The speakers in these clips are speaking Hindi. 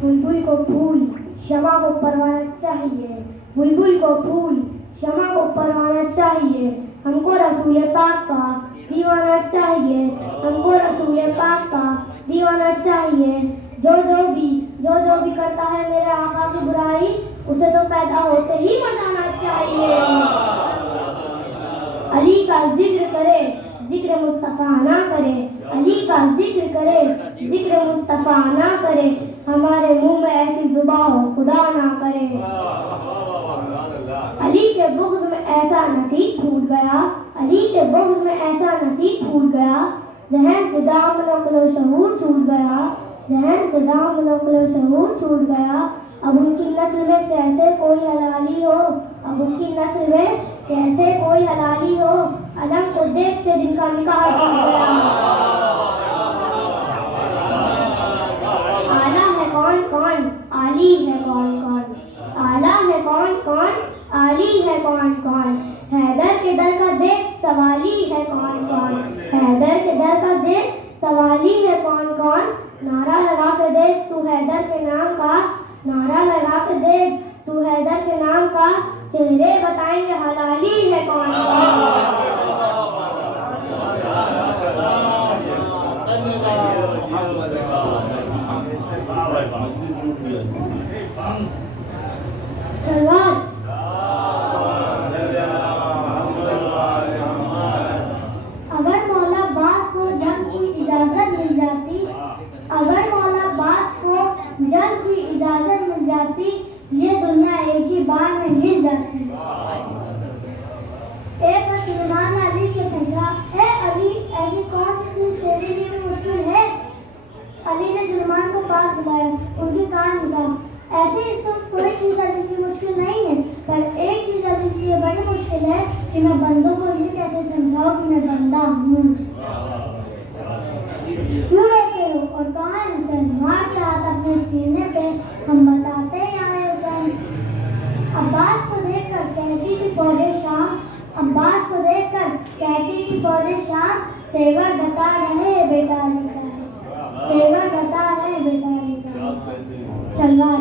बुलबुल को फूल, शमा को परवान लगाना चाहिए, बुलबुल को फूल शमा को परवाना चाहिए। हमको रसूल पाक का दीवाना चाहिए, हमको रसूल पाक का दीवाना चाहिए। जो भी करता है मेरे आका की बुराई, उसे तो पैदा होते ही मर जाना चाहिए। अली का जिक्र करे, जिक्र मुस्तफ़ा ना करे, अली का जिक्र करे, जिक्र मुस्तफ़ा ना करे। हमारे मुंह में ऐसी जुबान हो खुदा ना करे। अली के बुग़्ज़ में ऐसा नसीब फूट गया, अली के बुग़्ज़ में ऐसा नसीब फूट गया। ज़हन से दामन क़ल्ब शऊर छूट गया, ज़हन से दामन क़ल्ब शऊर छूट गया। अब उनकी नस्ल में कैसे कोई हलाली हो, अब उनकी नस्ल में कैसे कोई हलाली हो। अलम को देख के जिनका निकाह टूट गया। आला है कौन कौन, आली है कौन कौन, आला है कौन कौन, आली है कौन कौन। हैदर के दर का देख सवाली है कौन कौन, हैदर के दर का देख सवाली है कौन कौन। नारा लगा के देख तू हैदर के नाम का, नारा लगा के देख तू हैदर के नाम का। चेहरे बताएंगे हलाली है कौन कौन। सलवार अगर मौला अब्बास को जंग की इजाजत मिल जाती, अगर मौला अब्बास को जंग की इजाजत मिल जाती, ये दुनिया एक ही बार में हिल जाती। एक बार सुलेमान ने अली से पूछा, ए अली, ऐसी कौन सी चीज तेरे लिए मुश्किल है। अली ने सुलेमान को पास बुलाया, उनके कान बुला। ऐसी तो कोई चीज अली की मुश्किल नहीं है, पर एक चीज अली की ये बड़ी मुश्किल है कि मैं बंदों को ये कैसे समझाऊं कि मैं बंदा हूँ। क्यों रहते हो और कहाँ है हुसैन। मार के हाथ अपने सीने पे, हम बताते हैं आए हुसैन। अब्बास को देखकर कहती थी पौधे शाम, अब्बास को देखकर कहती थी पौधे शाम। तेवर बता रहे बेटारी का, तेवर बता रहे बेटारी का। सलवार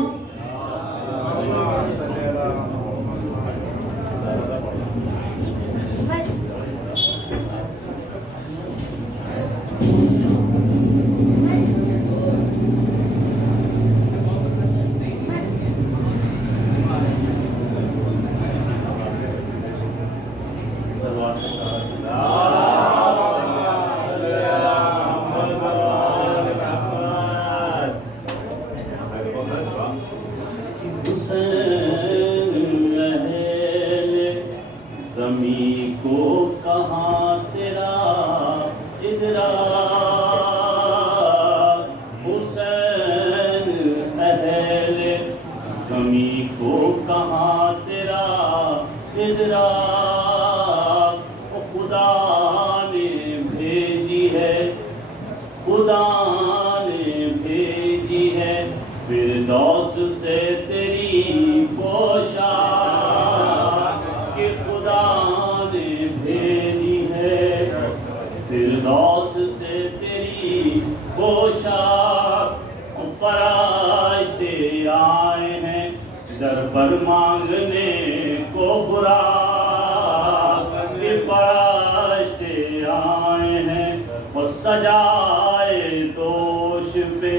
दर पर मांगने को खुराक के फरिश्ते आए हैं और सजाए दोष पे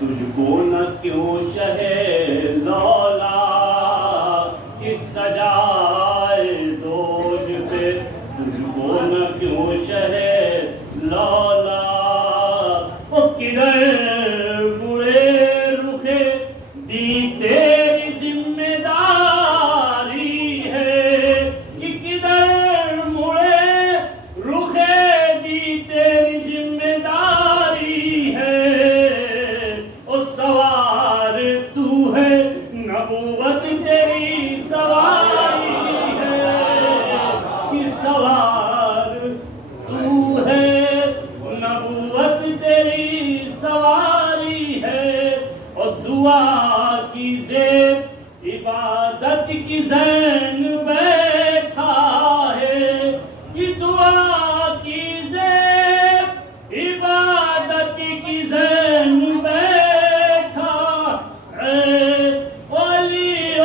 तुझको न क्यों शहे लौला। इस सजाए दोष पे तुझको न क्यों शहे लौला। ओ किधर बुरे रुखे दी तेरी जिम्मेदारी है, कि किधर मुड़े रुखे दी तेरी जिम्मेदारी है। ओ सवार तू है नबूवत तेरी सवारी है, कि सवार तू है नबूवत तेरी सवारी है। और दुआ की ज़ेब इबादत की ज़ैन बैठा है, कि दुआ की ज़ेब इबादत की ज़ैन बैठा है। अली ओ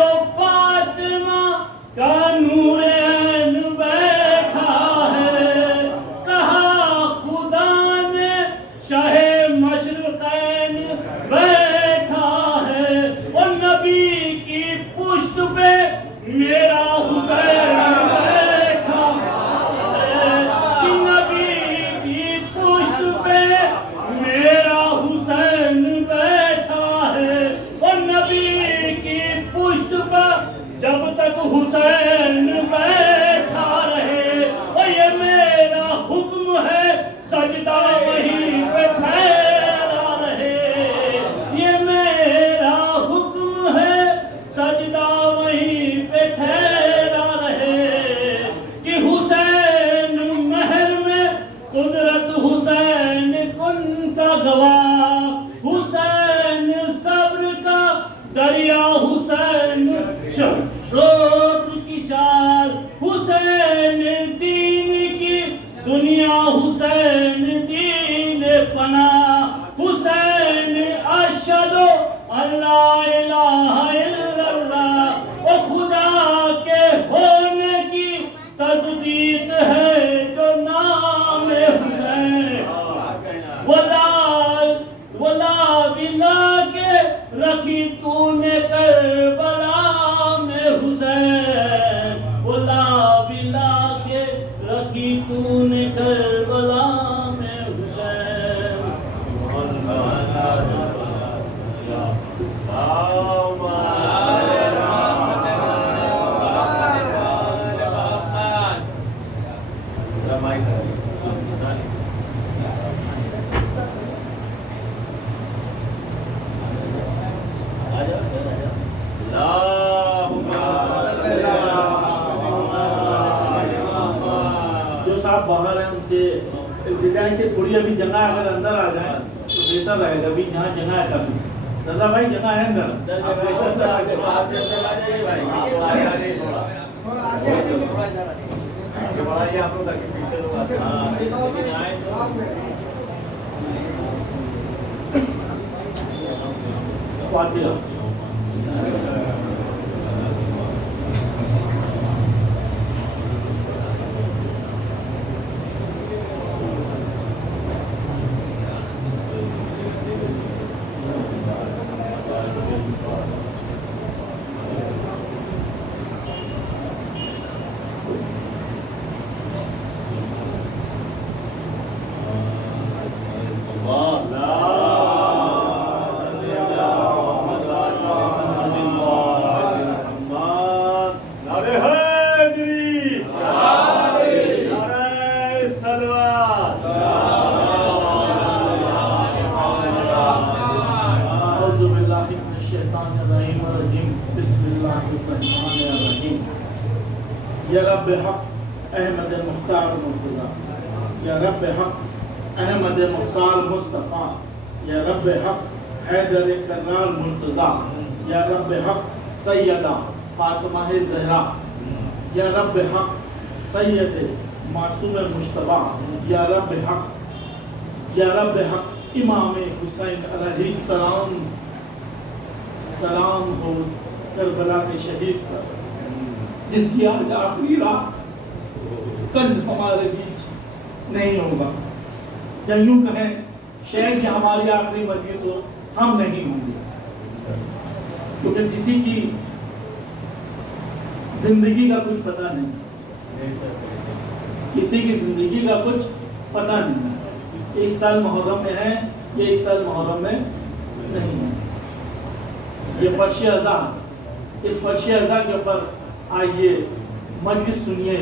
साहब बाहर हैं, उनसे इल्तिजा है कि थोड़ी अभी जगह अगर अंदर आ जाए तो बेहतर रहेगा। अभी यहाँ जगह है काफी। रजा भाई जगह है अंदर? फातिहा। या रब हक अहमद मुख्तार मुर्तज़ा, या रब हक अहमद मुख्तार मुस्तफ़ा, या रब हक हैदर कर्रार मुर्तज़ा, या रब हक सैयदा फातिमा ज़हरा, या रब हक सैयद मासूम मुश्तबा, या रब हक इमाम हुसैन अलैहिस्सलाम, सलाम हो करबला के शहीद पर जिसकी आज आखिरी रात कल हमारे बीच नहीं होगा, या यूं कहें शायद ये हमारी आखिरी मजलिस हो, हम नहीं होंगे, क्योंकि किसी की जिंदगी का कुछ पता नहीं, किसी की जिंदगी का कुछ पता नहीं। इस साल मुहर्रम में है, ये इस साल मुहर्रम में नहीं है। ये फर्श अज़ा, इस फर्श अज़ा के ऊपर आइए मजलिस सुनिए,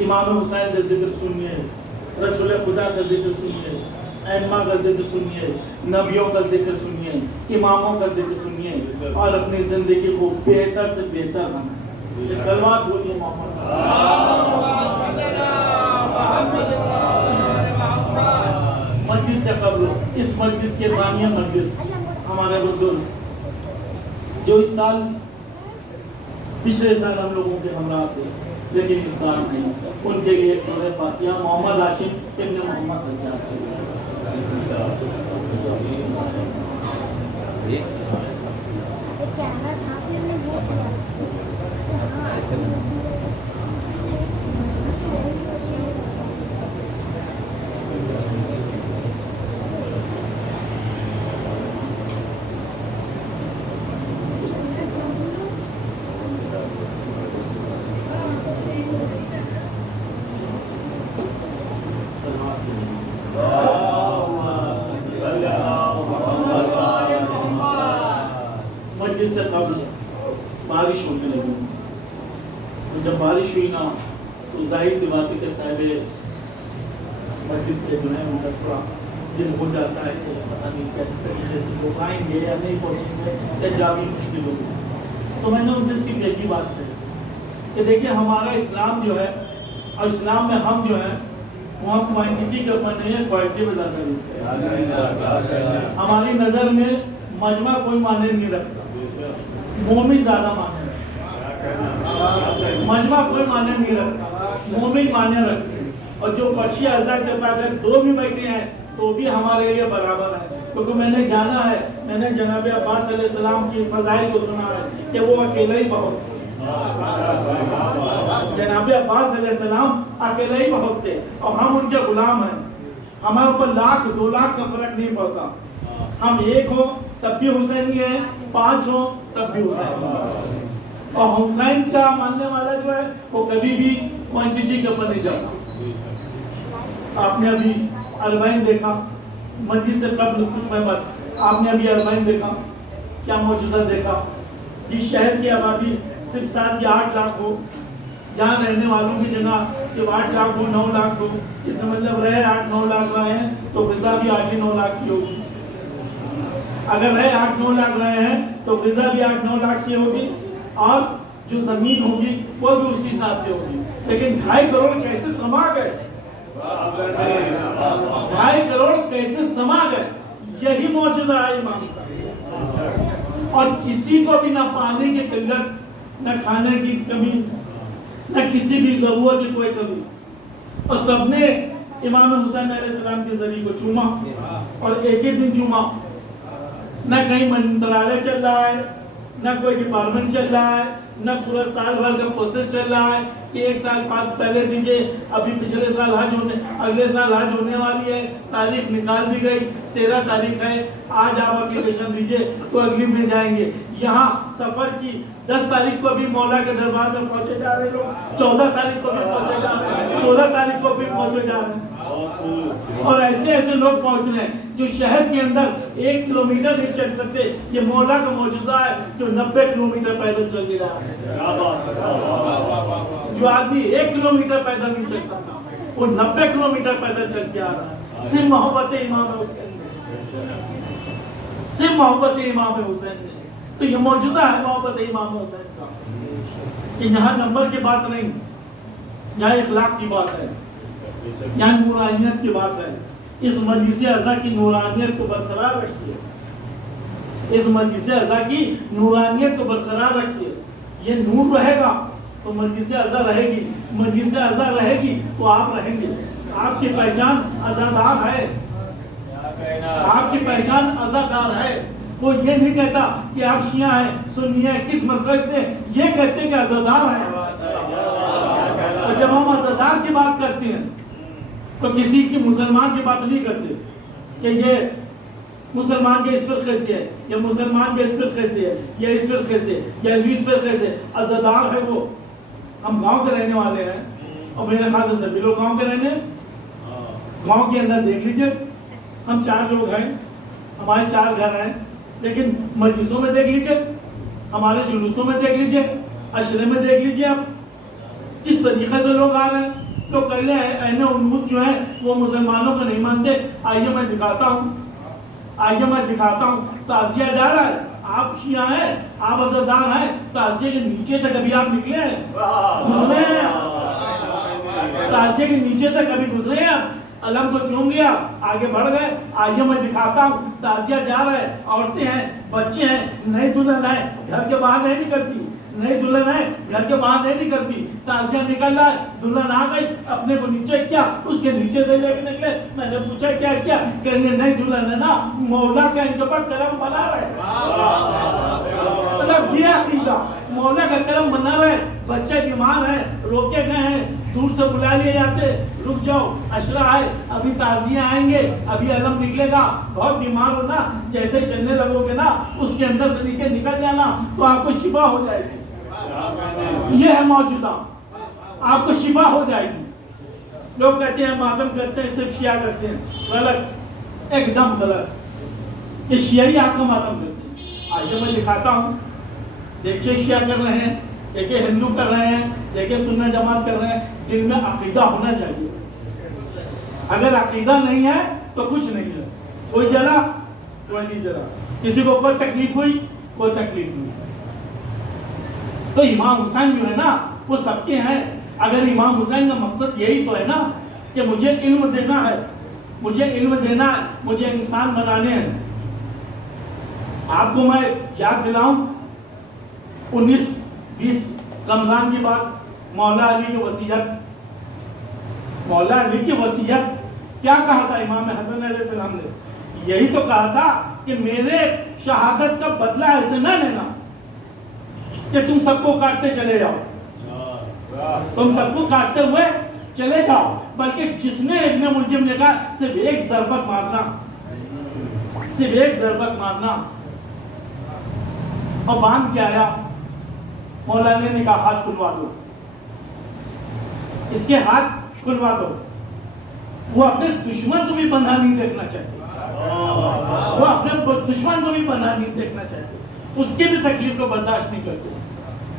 इमाम हुसैन का जिक्र सुनिए, रसूल खुदा का जिक्र सुनिए, ऐम्मा का जिक्र सुनिए, नबियों का जिक्र सुनिए, इमामों का जिक्र सुनिए और अपनी जिंदगी को बेहतर से बेहतर बनाए। सलवात बोलिए मोहम्मद। मजलिस से कब्ल इस मजलिस के बानिया मजलिस हमारे बुजुर्ग जो इस साल पिछले साल हम लोगों के हमरा थे, लेकिन इस साल नहीं, उनके लिए सूरह फातिहा मोहम्मद हाशिम इब्न मोहम्मद सज्जाद। मजलिस से कब्ल बारिश होने लगी, तो जब बारिश हुई ना तो जाहिर सी बात है कि साहिब मजलिस के जो है उनका थोड़ा दिल हो जाता है कि पता नहीं किस तरीके से लोग आएंगे या नहीं पहुँचेंगे या जानी मुश्किल होगी। तो मैंने उनसे सिर्फ ऐसी बात कही कि देखिए हमारा इस्लाम जो है, और इस्लाम में हम जो है वहाँ क्वांटिटी के ऊपर नहीं है, क्वालिटी में ज़्यादा रिस्क है। हमारी नज़र में मजमा कोई माने नहीं रखता, मोमिन ज़्यादा माने रखता, मजमा कोई माने नहीं रखता, मोमिन माने रखते हैं। और जो फर्श अज़ा के ऊपर अगर दो भी बैठे हैं तो भी हमारे लिए बराबर है, क्योंकि मैंने जाना है, मैंने जनाब अब्बास अलैहिस्सलाम की फ़ज़ाइल को सुना है कि वो अकेला ही बहुत, जनाब अब्बास अलैहिस्सलाम अकेले ही बहुत थे और हम उनके गुलाम हैं। हमारे ऊपर 1,00,000 2,00,000 का फर्क नहीं पड़ता। हम एक हो तब भी हुसैनी है, 5 हो तब भी हुसैनी। और हुसैन का मानने वाला जो है वो कभी भी क्वांटिटी के ऊपर नहीं जाता। आपने अभी अरबाइन देखा, मस्जिद से कब्ल कुछ मैं बात, आपने अभी अरबाइन देखा, क्या मौजूदा देखा। जिस शहर की आबादी सिर्फ 7 या 8 लाख हो, जहाँ रहने वालों की जगह सिर्फ 8 लाख हो, 9 लाख हो, इसका मतलब रहे 8-9 लाख रहे हैं तो ग़िज़ा भी 8-9 लाख की होगी। अगर रहे 8-9 लाख रहे हैं तो ग़िज़ा भी 8-9 लाख की होगी और जो ज़मीन होगी वो भी उसी हिसाब से होगी। लेकिन 2.5 करोड़ कैसे समा गए, 2.5 करोड़ कैसे समा गए, यही मौजूदा है इमाम का। और किसी को भी ना पानी की किल्लत, ना खाने की कमी, ना किसी भी जरूरत की कोई कमी, और सबने इमाम हुसैन अलैहिस्सलाम के जरिए को चूमा और एक ही दिन चूमा। ना कहीं मंत्रालय चल रहा है, ना कोई डिपार्टमेंट चल रहा है, ना पूरा साल भर का प्रोसेस चल रहा है कि 1 साल बाद पहले दीजिए, अभी पिछले साल हज होने, अगले साल हज होने वाली है, तारीख निकाल दी गई, 13 तारीख है, आज आप एप्लीकेशन दीजिए तो अगली में जाएंगे। यहाँ सफर की 10 तारीख को भी मौला के दरबार में पहुंचे जा रहे लोग, 14 तारीख को भी पहुंचे जा रहे हैं, 16 तारीख को भी पहुंचे जा रहे हैं। और ऐसे ऐसे लोग पहुंच रहे हैं जो शहर के अंदर 1 किलोमीटर नहीं चल सकते। ये मौला का मौजूदा है जो 90 किलोमीटर पैदल चल के जा रहे हैं। जो आदमी 1 किलोमीटर पैदल नहीं चल सकता, वो 90 किलोमीटर पैदल चल के आ रहा है। सिर्फ मोहब्बत इमाम हुसैन, सिर्फ मोहब्बत इमाम हुसैन ने। तो ये मौजूदा है मोहब्बत इमाम हुसैन का। कि यहाँ नंबर की बात नहीं, यहाँ इखलाक की बात है, यहाँ नूरानियत की बात है। इस मजलिस अज़ा की नूरानियत को बरकरार रखिए, इस मजलिस अज़ा की नूरानियत को बरकरार रखिए। ये नूर रहेगा तो मजलिस अज़ा रहेगी, मजलिस अज़ा रहेगी तो आप रहेंगे। आपकी पहचान अज़ादार है, आपकी पहचान अज़ादार है। वो ये नहीं कहता कि आप शिया हैं, सुन्नी हैं, किस मसलक से, ये कहते कि अज़ादार है। और जब हम अज़ादार की बात करते हैं तो किसी की मुसलमान की बात नहीं करते कि ये मुसलमान के इस फिरके से है, या मुसलमान के इस फिरके से है, या इस फिरके से, या इस फिरके से। अज़ादार है वो। हम गांव के रहने वाले हैं और मेरे ख्याल से सभी लोग गांव के रहने। गांव के अंदर देख लीजिए, हम 4 लोग हैं, हमारे 4 घर हैं, लेकिन मजलिसों में देख लीजिए, हमारे जुलूसों में देख लीजिए, अशरे में देख लीजिए, आप किस तरीके से लोग आ रहे हैं। तो कहले ऐने उन्मूद जो है वो मुसलमानों को नहीं मानते। आइए मैं दिखाता हूँ, आइए मैं दिखाता हूँ। ताजिया जा रहा है, आप शिया हैं, आप अज़ादार हैं, ताजिए के नीचे तक अभी आप निकले हैं, गुजरे हैं, ताजिए के नीचे तक अभी गुजरे हैं, अलम को चूम लिया, आगे बढ़ गए। आइए मैं दिखाता हूँ, ताजिया जा रहा है, औरतें हैं, बच्चे हैं, नई दुल्हन है, घर के बाहर नहीं निकलती, नई दुल्हन है, घर के बाहर नहीं निकलती। ताजिया निकल रहा है, दुल्हन आ गई, अपने को नीचे किया, उसके नीचे से लेके निकले। मैंने पूछा क्या किया, कहने नई दुल्हन है ना, मौला का इनके ऊपर करम बना रहे। मतलब ये अकीदा, मौला का करम बना रहे। बच्चे बीमार हैं, रोके गए हैं, दूर से बुला लिए जाते, रुक जाओ, अशरा है, अभी ताजिया आएंगे, अभी अलम निकलेगा, बहुत बीमार हो ना, जैसे ही चलने लगोगे ना, उसके अंदर से निकल जाना तो आपको शिफा हो जाएगी। ये है मौजूदा, आपको शिफा हो जाएगी। लोग कहते हैं मातम करते हैं, सिर्फ शिया करते हैं, गलत, एकदम गलत। ये शियाई आपको मातम करते हैं। आइए मैं दिखाता हूँ, देखिए शिया कर रहे हैं, देखिए हिंदू कर रहे हैं, देखिए सुन्ना जमात कर रहे हैं। दिल में अकीदा होना चाहिए। अगर अकीदा नहीं है तो कुछ नहीं है। कोई जला, कोई नहीं जला, किसी को कोई तकलीफ हुई, कोई तकलीफ नहीं। तो इमाम हुसैन जो है ना, वो सबके हैं। अगर इमाम हुसैन का मकसद यही तो है ना कि मुझे इल्म देना है, मुझे इल्म देना है, मुझे इंसान बनाने हैं। आपको मैं याद दिलाऊं, 19-20 रमजान की बात, मौला अली की वसीयत, मौला अली की वसीयत क्या कहा था इमाम हसन अलैहिस्सलाम ने? यही तो कहा था कि मेरे शहादत का बदला ऐसे न लेना कि तुम सबको काटते चले जाओ, तुम सबको काटते हुए चले जाओ, बल्कि जिसने इब्ने मुलजिम ने कहा सिर्फ एक ज़रबत मारना, सिर्फ एक ज़रबत मारना। और बांध के आया, मौलाना ने कहा हाथ खुलवा दो, इसके हाथ खुलवा दो। वो अपने दुश्मन को भी बंधा नहीं देखना चाहते, वो अपने दुश्मन को भी बंधा नहीं देखना चाहते, उसकी भी तकलीफ को बर्दाश्त नहीं करते।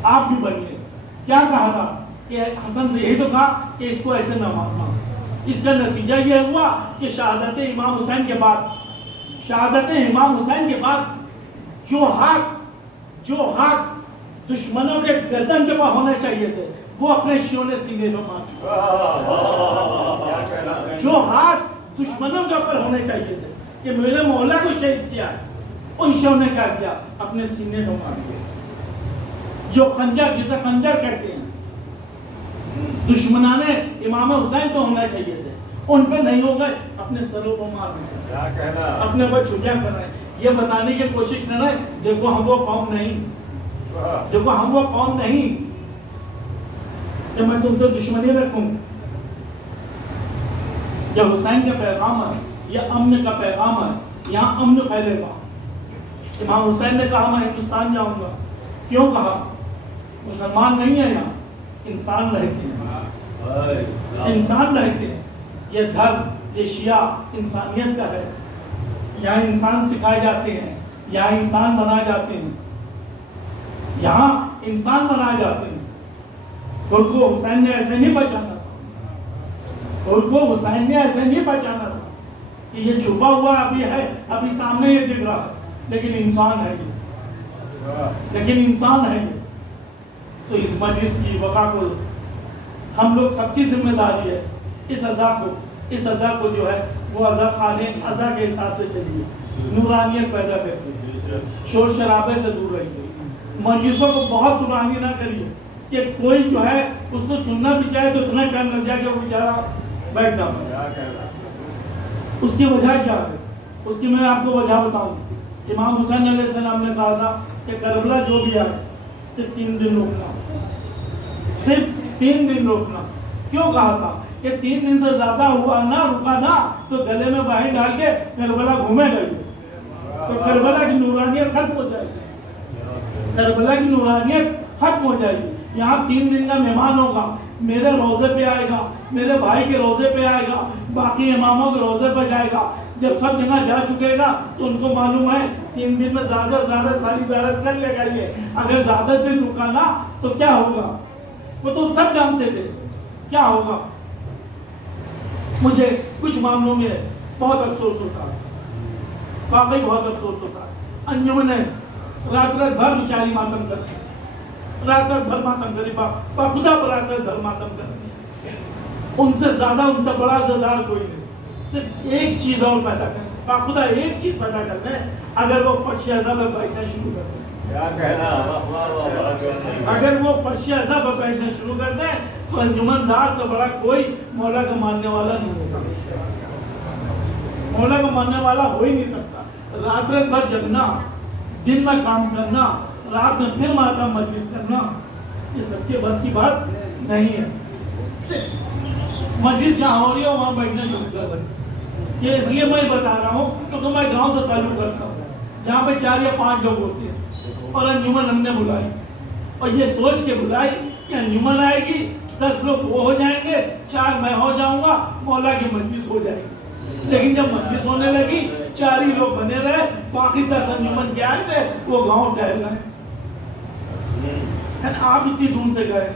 आप भी बनिए। क्या कहा था कि हसन से यही तो कहा कि इसको ऐसे न मारना। इसका नतीजा यह हुआ कि शहादत इमाम हुसैन के बाद, शहादत इमाम हुसैन के बाद जो हाथ दुश्मनों के गर्दन के पास होने चाहिए थे, वो अपने शियों ने सीने पे मार दिए। जो हाथ दुश्मनों के ऊपर होने चाहिए थे कि मेरे मौला को शहीद किया है, उन शियों ने क्या किया, अपने सीने पे मार दिया। जो खंजर, जिसे खंजर कहते हैं, दुश्मनाने इमाम हुसैन पे होना चाहिए थे, उन पे नहीं हो गए, अपने सरों को मार दिया, अपने ऊपर छुरियां कर रहे हैं। ये बताने की कोशिश कर रहे हैं, देखो हम वो कौम नहीं, देखो हम वो कौम नहीं कि मैं तुमसे दुश्मनी रखूं। यह हुसैन का पैगाम है, यह अमन का पैगाम है, यहाँ अमन फैलेगा। इमाम हुसैन ने कहा मैं हिंदुस्तान जाऊंगा, क्यों कहा? मुसलमान नहीं है यहाँ, इंसान रहते हैं, इंसान रहते हैं। ये धर्म, ये शिया इंसानियत का है। यहाँ इंसान सिखाए जाते हैं, यहाँ इंसान बनाए जाते हैं, यहाँ इंसान बनाए जाते हैं। खुद को हुसैन ने ऐसे नहीं पहचाना था, खुद को हुसैन ने ऐसे नहीं पहचाना था कि ये छुपा हुआ अभी है, अभी सामने ये दिख रहा है, लेकिन इंसान है ये, लेकिन इंसान है ये। तो इस मजलिस की वक़ा को हम लोग सबकी जिम्मेदारी है, इस अज़ा को जो है वो अज़ा खाने अज़ा के हिसाब से चलिए, नूरानियत पैदा करिए, शोर शराबे से दूर रहिए, मजलिसों को बहुत दुरानी ना करिए कि कोई जो है उसको सुनना भी चाहे तो इतना टाइम लग जाए कि वो बेचारा बैठ ना पाए। उसकी वजह क्या है? उसकी मैं आपको वजह बताऊं। इमाम हुसैन अलैहिस्सलाम ने कहा था कि करबला जो भी आए सिर्फ 3 दिन रोकना, सिर्फ 3 दिन रोकना। क्यों कहा था कि 3 दिन से ज्यादा हुआ ना, रुका ना, तो गले में बाहें डाल के करबला घूमेगा, तो करबला की नूरानियत खत्म हो जाएगी, करबला की नूरानियत खत्म हो जाएगी। यहाँ 3 दिन का मेहमान होगा, मेरे रोजे पे आएगा, मेरे भाई के रोजे पे आएगा, बाकी इमामों के रोजे पे जाएगा। जब सब जगह जा चुकेगा तो उनको मालूम है 3 दिन में ज्यादा सारी ज़ियारत कर लेगा ये। अगर ज्यादा दिन रुका ना तो क्या होगा, वो तो सब जानते थे क्या होगा। मुझे कुछ मामलों में बहुत अफसोस होता है, वाकई बहुत अफसोस होता है। अंजुमन रात भर बेचारी मातम करती, रात भर मातम करी, खुदा पर रात भर मातम करती। उनसे ज्यादा, उनसे बड़ा ज़िम्मेदार कोई नहीं। सिर्फ एक चीज और पैदा कर, खुदा एक चीज पैदा करते हैं, अगर वो फर्श अज़ा में बैठना शुरू कर दें, अगर वो फर्श अज़ा में बैठना शुरू कर दें तो अंजुमनदार से बड़ा कोई मौला को मानने वाला नहीं होगा, मौला को मानने वाला हो ही नहीं सकता। रात भर जगना, दिन में काम करना, रात में फिर माता मजलिस करना, ये सबके बस की बात नहीं है। मजलिस जहाँ हो रही है वहाँ बैठना शुरू कर दें। ये इसलिए मैं बता रहा हूँ क्योंकि मैं गांव से ताल्लुक रखता हूँ, जहाँ पे 4 या 5 लोग होते हैं, और अंजुमन हमने बुलाई और ये सोच के बुलाई कि अंजुमन आएगी, 10 लोग वो हो जाएंगे, 4 मैं हो जाऊंगा, मौला की मजलिस हो जाएगी। लेकिन जब मजलिस होने लगी 4 ही लोग बने रहे, बाकी 10 अंजुमन के आए थे वो गाँव टहल गए। आप इतनी दूर से गए,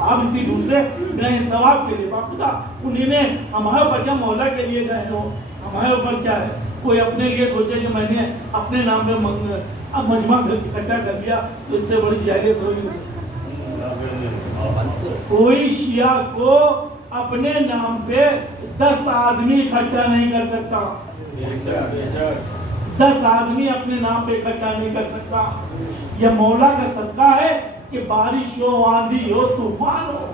आप इतनी दूर से गए सवाब के लिए, बाखुदा उन्होंने हमारे ऊपर क्या मौला के लिए गए हो, हमारे ऊपर क्या है। कोई अपने लिए सोचे कि मैंने अपने नाम पे अब मजमा इकट्ठा कर लिया तो इससे बड़ी जायदाद हो नहीं सकती। कोई शिया को अपने नाम पे 10 आदमी इकट्ठा नहीं कर सकता, 10 आदमी अपने नाम पे इकट्ठा नहीं कर सकता। यह मौला का सदका है कि बारिश हो, आंधी हो, तूफान हो,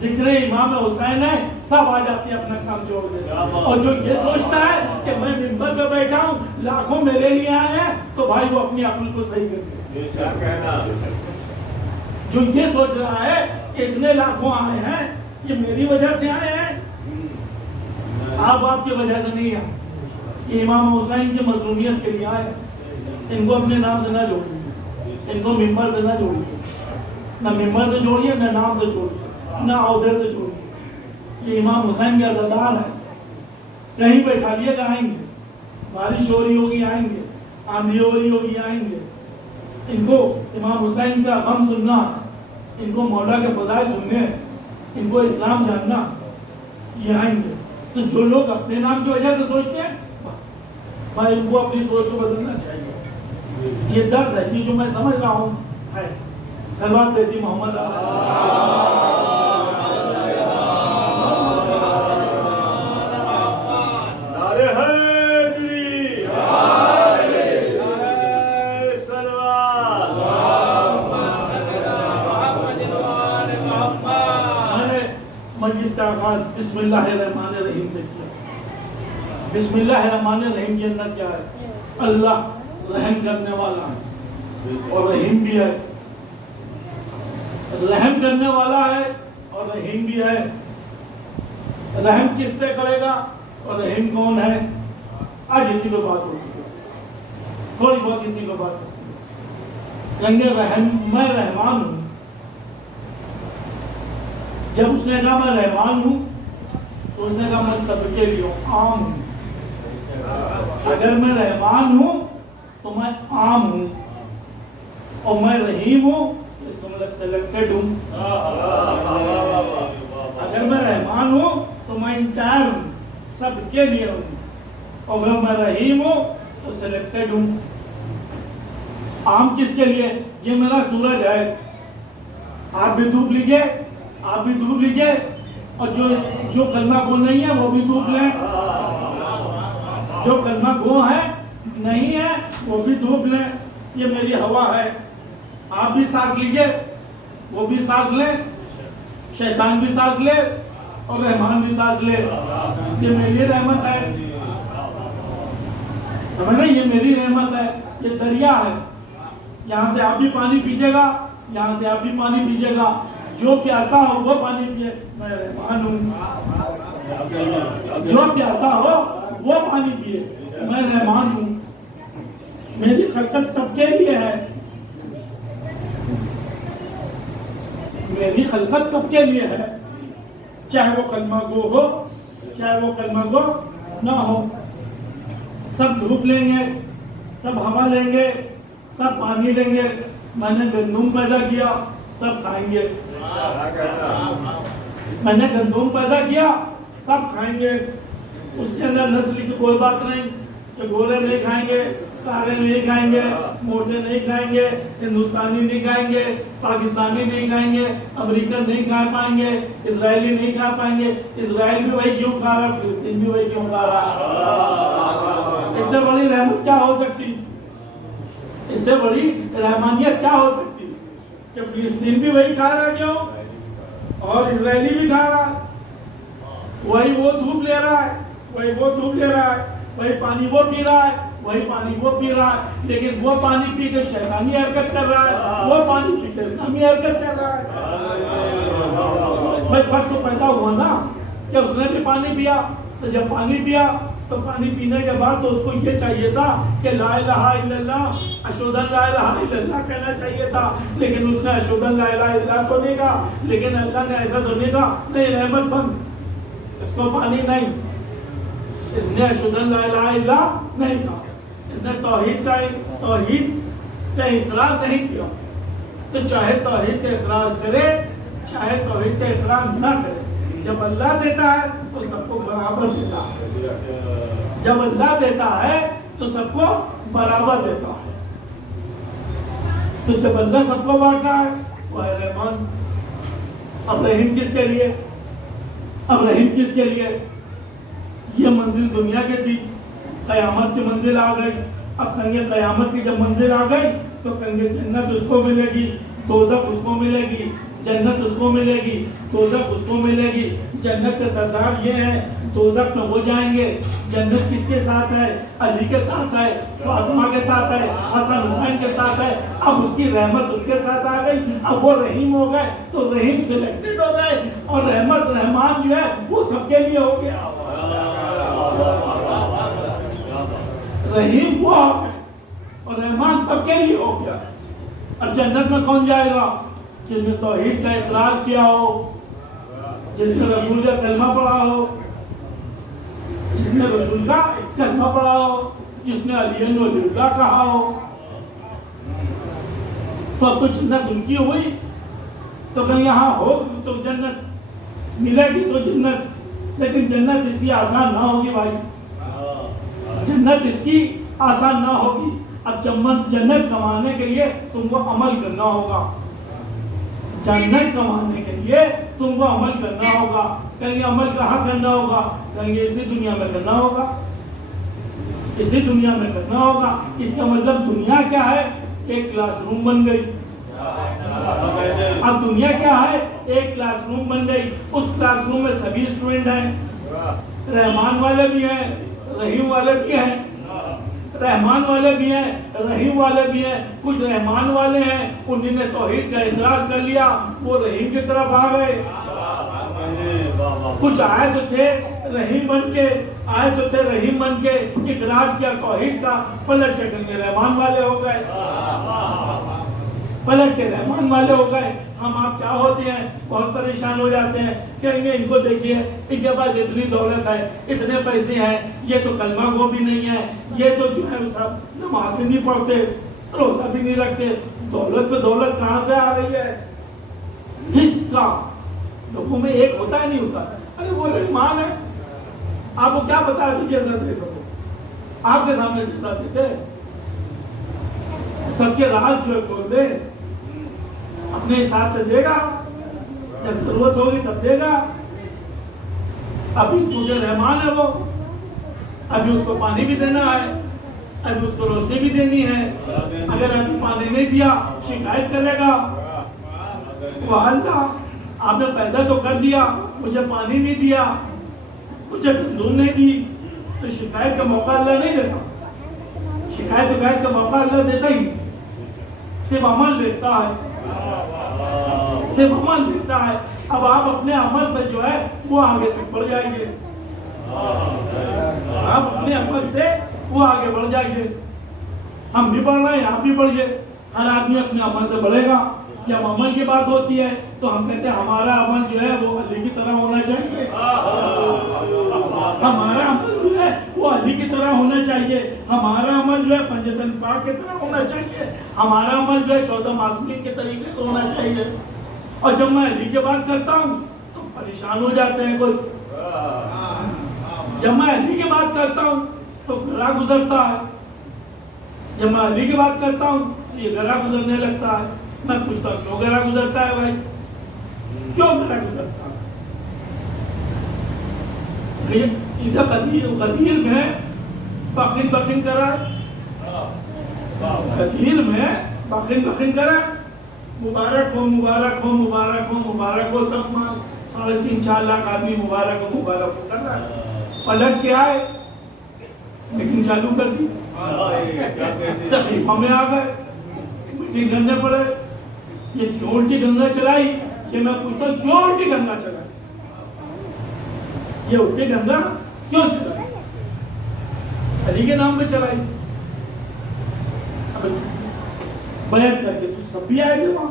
जिक्र इमाम हुसैन है, सब आ जाते हैं अपना काम छोड़ दे। और जो ये सोचता है कि मैं मिंबर पे बैठा हूँ, लाखों मेरे लिए आए हैं, तो भाई वो अपनी अक्ल को सही कर दे। जो ये सोच रहा है कि इतने लाखों आए हैं, ये मेरी वजह से आए हैं, आप आपकी वजह से नहीं आए, ये इमाम हुसैन की मजलूमियत के लिए आए। इनको अपने नाम से ना जोड़िए, इनको मिंबर से ना जोड़िए, ना मिंबर से जोड़िए, ना नाम से जोड़िए, ना औहदे से जोड़िए। ये इमाम हुसैन के अज़ादार है, कहीं बैठा लिएगा आएंगे, बारिश हो रही होगी आएंगे, आंधी हो रही होगी आएंगे। इनको इमाम हुसैन का गम सुनना, इनको मौला के फज़ाइल सुनने, इनको इस्लाम जानना, ये आएंगे। तो जो लोग अपने नाम की वजह से सोचते हैं, मैं इनको अपनी सोच को बदलना चाहिए। ये दर्द है, ये जो मैं समझ रहा हूँ है, सलवात भेजी मोहम्मद। नारे हैदरी, नारे सलवात। मैंने मजलिस का आगाज बिस्मिल्लाहिर्रहमानिर्रहीम से किया। बिस्मिल्लाहिर्रहमानिर्रहीम के अंदर क्या है? अल्लाह रहम करने वाला है और रहीम भी है। रहम करने वाला है और रहीम भी है। रहम किस पे करेगा और रहीम कौन है? आज इसी पे बात होती है, थोड़ी बहुत इसी पे बात होती है। कहेंगे रहम, मैं रहमान हूं। जब उसने कहा मैं रहमान हूं तो उसने कहा मैं सबके लिए आम हूं। अगर मैं रहमान हूं तो मैं आम हूं और मैं रहीम हूं तो इसका मतलब सेलेक्टेड हूं। अगर मैं रहमान हूं तो मैं इंटायर हूं, सबके लिए हूं, और अगर मैं रहीम हूं तो सेलेक्टेड हूं। आम किसके लिए? ये मेरा सूरज है, आप भी धूप लीजिए, आप भी धूप लीजिए, और जो कलमा गो नहीं है वो भी धूप लें। जो कलमा गो है नहीं है वो भी धूप लें। ये मेरी हवा है, आप भी सांस लीजिए, वो भी सांस ले, शैतान भी सांस ले और रहमान भी सांस ले। ये मेरी रहमत है, समझ रहे? ये मेरी रहमत है। ये दरिया है, यहाँ से आप भी पानी पीजिएगा, यहाँ से आप भी पानी पीजिएगा। जो प्यासा हो वो पानी पिए, मैं रहमान हूँ। जो प्यासा हो वो पानी पिए, मैं रहमान हूँ। मेरी खलकत सबके लिए है, मेरी खलकत सबके लिए है, चाहे वो कलमा गो हो चाहे वो कलमा गो ना हो। सब धूप लेंगे, सब हवा लेंगे, सब पानी लेंगे। मैंने गंदुम पैदा किया, सब खाएंगे। मैंने गंदुम पैदा किया, सब खाएंगे। उसके अंदर नस्ल की कोई बात नहीं कि गोरे नहीं खाएंगे, काले नहीं खाएंगे, मोटे नहीं खाएंगे, हिंदुस्तानी नहीं खाएंगे, पाकिस्तानी नहीं खाएंगे, अमेरिकन नहीं खा पाएंगे, इजरायली नहीं खा पाएंगे। इजराइल भी वही क्यों खा रहा, फिलिस्तीन भी वही क्यों खा रहा? इससे बड़ी रहमत क्या हो सकती? इससे बड़ी रहमानियत क्या हो सकती कि फिलिस्तीन भी वही खा रहा क्यों और इजरायली भी खा रहा? वही वो धूप ले रहा है, वही वो धूप ले रहा है, वही पानी वो पी रहा है, वही पानी वो पी रहा है। लेकिन वो पानी पी के शैतानी हरकत कर रहा है, वो पानी पी के इस्लामी हरकत कर रहा है। भाई फर्क तो पैदा हुआ ना कि उसने भी पानी पिया। तो जब पानी पिया तो पानी पीने के बाद तो उसको ये चाहिए था कि ला इलाहा इल्लल्लाह, अशहदु अन ला इलाहा इल्लल्लाह कहना चाहिए था। लेकिन उसने अशहदु अन ला इलाहा इल्लल्लाह तो नहीं कहा। लेकिन अल्लाह ने ऐसा तो नहीं कहा नहीं रहमत बंद, इसको पानी नहीं। इसने अशहदु अन ला इलाहा इल्लल्लाह नहीं कहा, इसने तौहीद का इकरार नहीं किया। तो चाहे तौहीद का इकरार करे, चाहे तौहीद का इकरार ना करे, जब अल्लाह देता है तो सबको बराबर देता है। जब अल्लाह देता है तो सबको बराबर देता है। तो जब अल्लाह सबको बांट रहा है वह रहमान। अब रहीम किसके लिए? अब रहीम किसके लिए? ये मंजिल दुनिया की थी, कयामत की मंजिल आ गई। अब कहेंगे कयामत की जब मंजिल आ गई तो कहेंगे जन्नत उसको मिलेगी, दोज़ख उसको मिलेगी, जन्नत उसको मिलेगी, दोज़ख उसको मिलेगी। जन्नत के सरदार ये हैं, दोज़ख में वो जाएंगे। जन्नत किसके साथ है? अली के साथ है, फातिमा के साथ है, हसन हुसैन के साथ है। अब उसकी रहमत उनके साथ आ गई, अब वो रहीम हो गए तो रहीम सिलेक्टेड हो गए और रहमत रहमान जो है वो सबके लिए हो गया। रहीम वो हो गए और रहमान सबके लिए हो गया। और जन्नत में कौन जाएगा? जिसने तौहीद का इकरार किया हो, जिसने रसूल का कलमा पढ़ा हो, जिसने रसूल का कलमा पढ़ा हो, जिसने अली वलीउल्लाह कहा हो। तो अब तो जन्नत उनकी हुई। तो कहीं यहाँ हो तो जन्नत मिलेगी तो जन्नत, लेकिन जन्नत इसकी आसान ना होगी भाई, जन्नत इसकी आसान ना होगी। अब जन्नत कमाने के लिए तुमको अमल करना होगा। जन्नत कमाने के लिए तुमको अमल करना होगा। कहेंगे अमल कहाँ करना होगा? कहेंगे इसी दुनिया में करना होगा, इसी दुनिया में करना होगा। इसका मतलब दुनिया क्या है? एक क्लासरूम बन गई। अब दुनिया क्या है? एक क्लासरूम बन गई। उस क्लासरूम में सभी स्टूडेंट हैं, रहमान वाले भी हैं, रहीम वाले भी हैं, रहमान वाले भी हैं, रहीम वाले भी हैं। कुछ रहमान वाले हैं, उन्होंने तौहीद का इकरार कर लिया, वो रहीम की तरफ आ गए। कुछ आए तो थे रहीम बन के, आए तो थे रहीम बन के, इकरार किया तौहीद का, पलट के कहेंगे रहमान वाले हो गए, पलट के रहमान वाले हो गए। हम आप क्या होते हैं? बहुत परेशान हो जाते हैं। कहेंगे इनको देखिए, इनके पास इतनी दौलत है, इतने पैसे हैं, ये तो कलमा गो भी नहीं है, ये तो जो है सब नमाज भी नहीं पढ़ते, रोजा भी नहीं रखते, दौलत पे दौलत कहाँ से आ रही है? इसका लोगों में एक होता है नहीं होता? अरे वो रहमान है, आपको क्या पता है जैसा दे दो, आपके सामने जैसा देते, सबके राज जो खोल दे, अपने साथ देगा, जब जरूरत होगी तब देगा। अभी तुझे रहमान है वो, अभी उसको पानी भी देना है, अभी उसको रोशनी भी देनी है। अगर अभी पानी नहीं दिया शिकायत करेगा, वो अल्लाह आपने पैदा तो कर दिया, मुझे पानी नहीं दिया, मुझे दूध नहीं दी, तो शिकायत का मौका अल्लाह नहीं देता। शिकायत का मौका अल्लाह देता ही नहीं, सिर्फ अमल देता है, सिर्फ अमल देता है। अब आप अपने अमल से जो है वो आगे तक बढ़ जाइए, आप अपने अमल से वो आगे बढ़ जाइए। हम भी बढ़ रहे हैं, आप भी बढ़िए, हर आदमी अपने अमल से बढ़ेगा। जब अमल की बात होती है तो हम कहते हैं हमारा अमल जो है वो अली की तरह होना चाहिए, हमारा अमल जो है वो अली की तरह होना चाहिए, हमारा अमल जो है पंजतन पाक की तरह होना चाहिए, हमारा अमल जो है 14 मासूमीन के तरीके से होना चाहिए। और जब मैं अली की बात करता हूँ तो परेशान हो जाते हैं कोई, जब मैं अली की बात करता हूँ तो गला गुजरता है, जब मैं अली की बात करता हूँ तो ये गला गुजरने लगता है। मैं पूछता हूँ क्यों गला गुजरता है भाई, क्यों गला गुजरता है? इधर गदीर में बखिन बखिन करा, गदीर में बखिन बखिन करा, मुबारक हो मुबारक हो मुबारक हो मुबारक हो, सब 3.5-4 लाख आदमी मुबारक हो कर रहा है। पलट के आए, मीटिंग चालू कर दी, सकीफा में आ गए, मीटिंग करने पड़े। ये क्यों उल्टी गंगा चलाई? ये मैं पूछता हूँ क्यों उल्टी गंगा चलाई? ये उल्टी गंगा क्यों चलाई? अली के नाम पे चलाई। बैत करके तो सब भी आए थे वहां,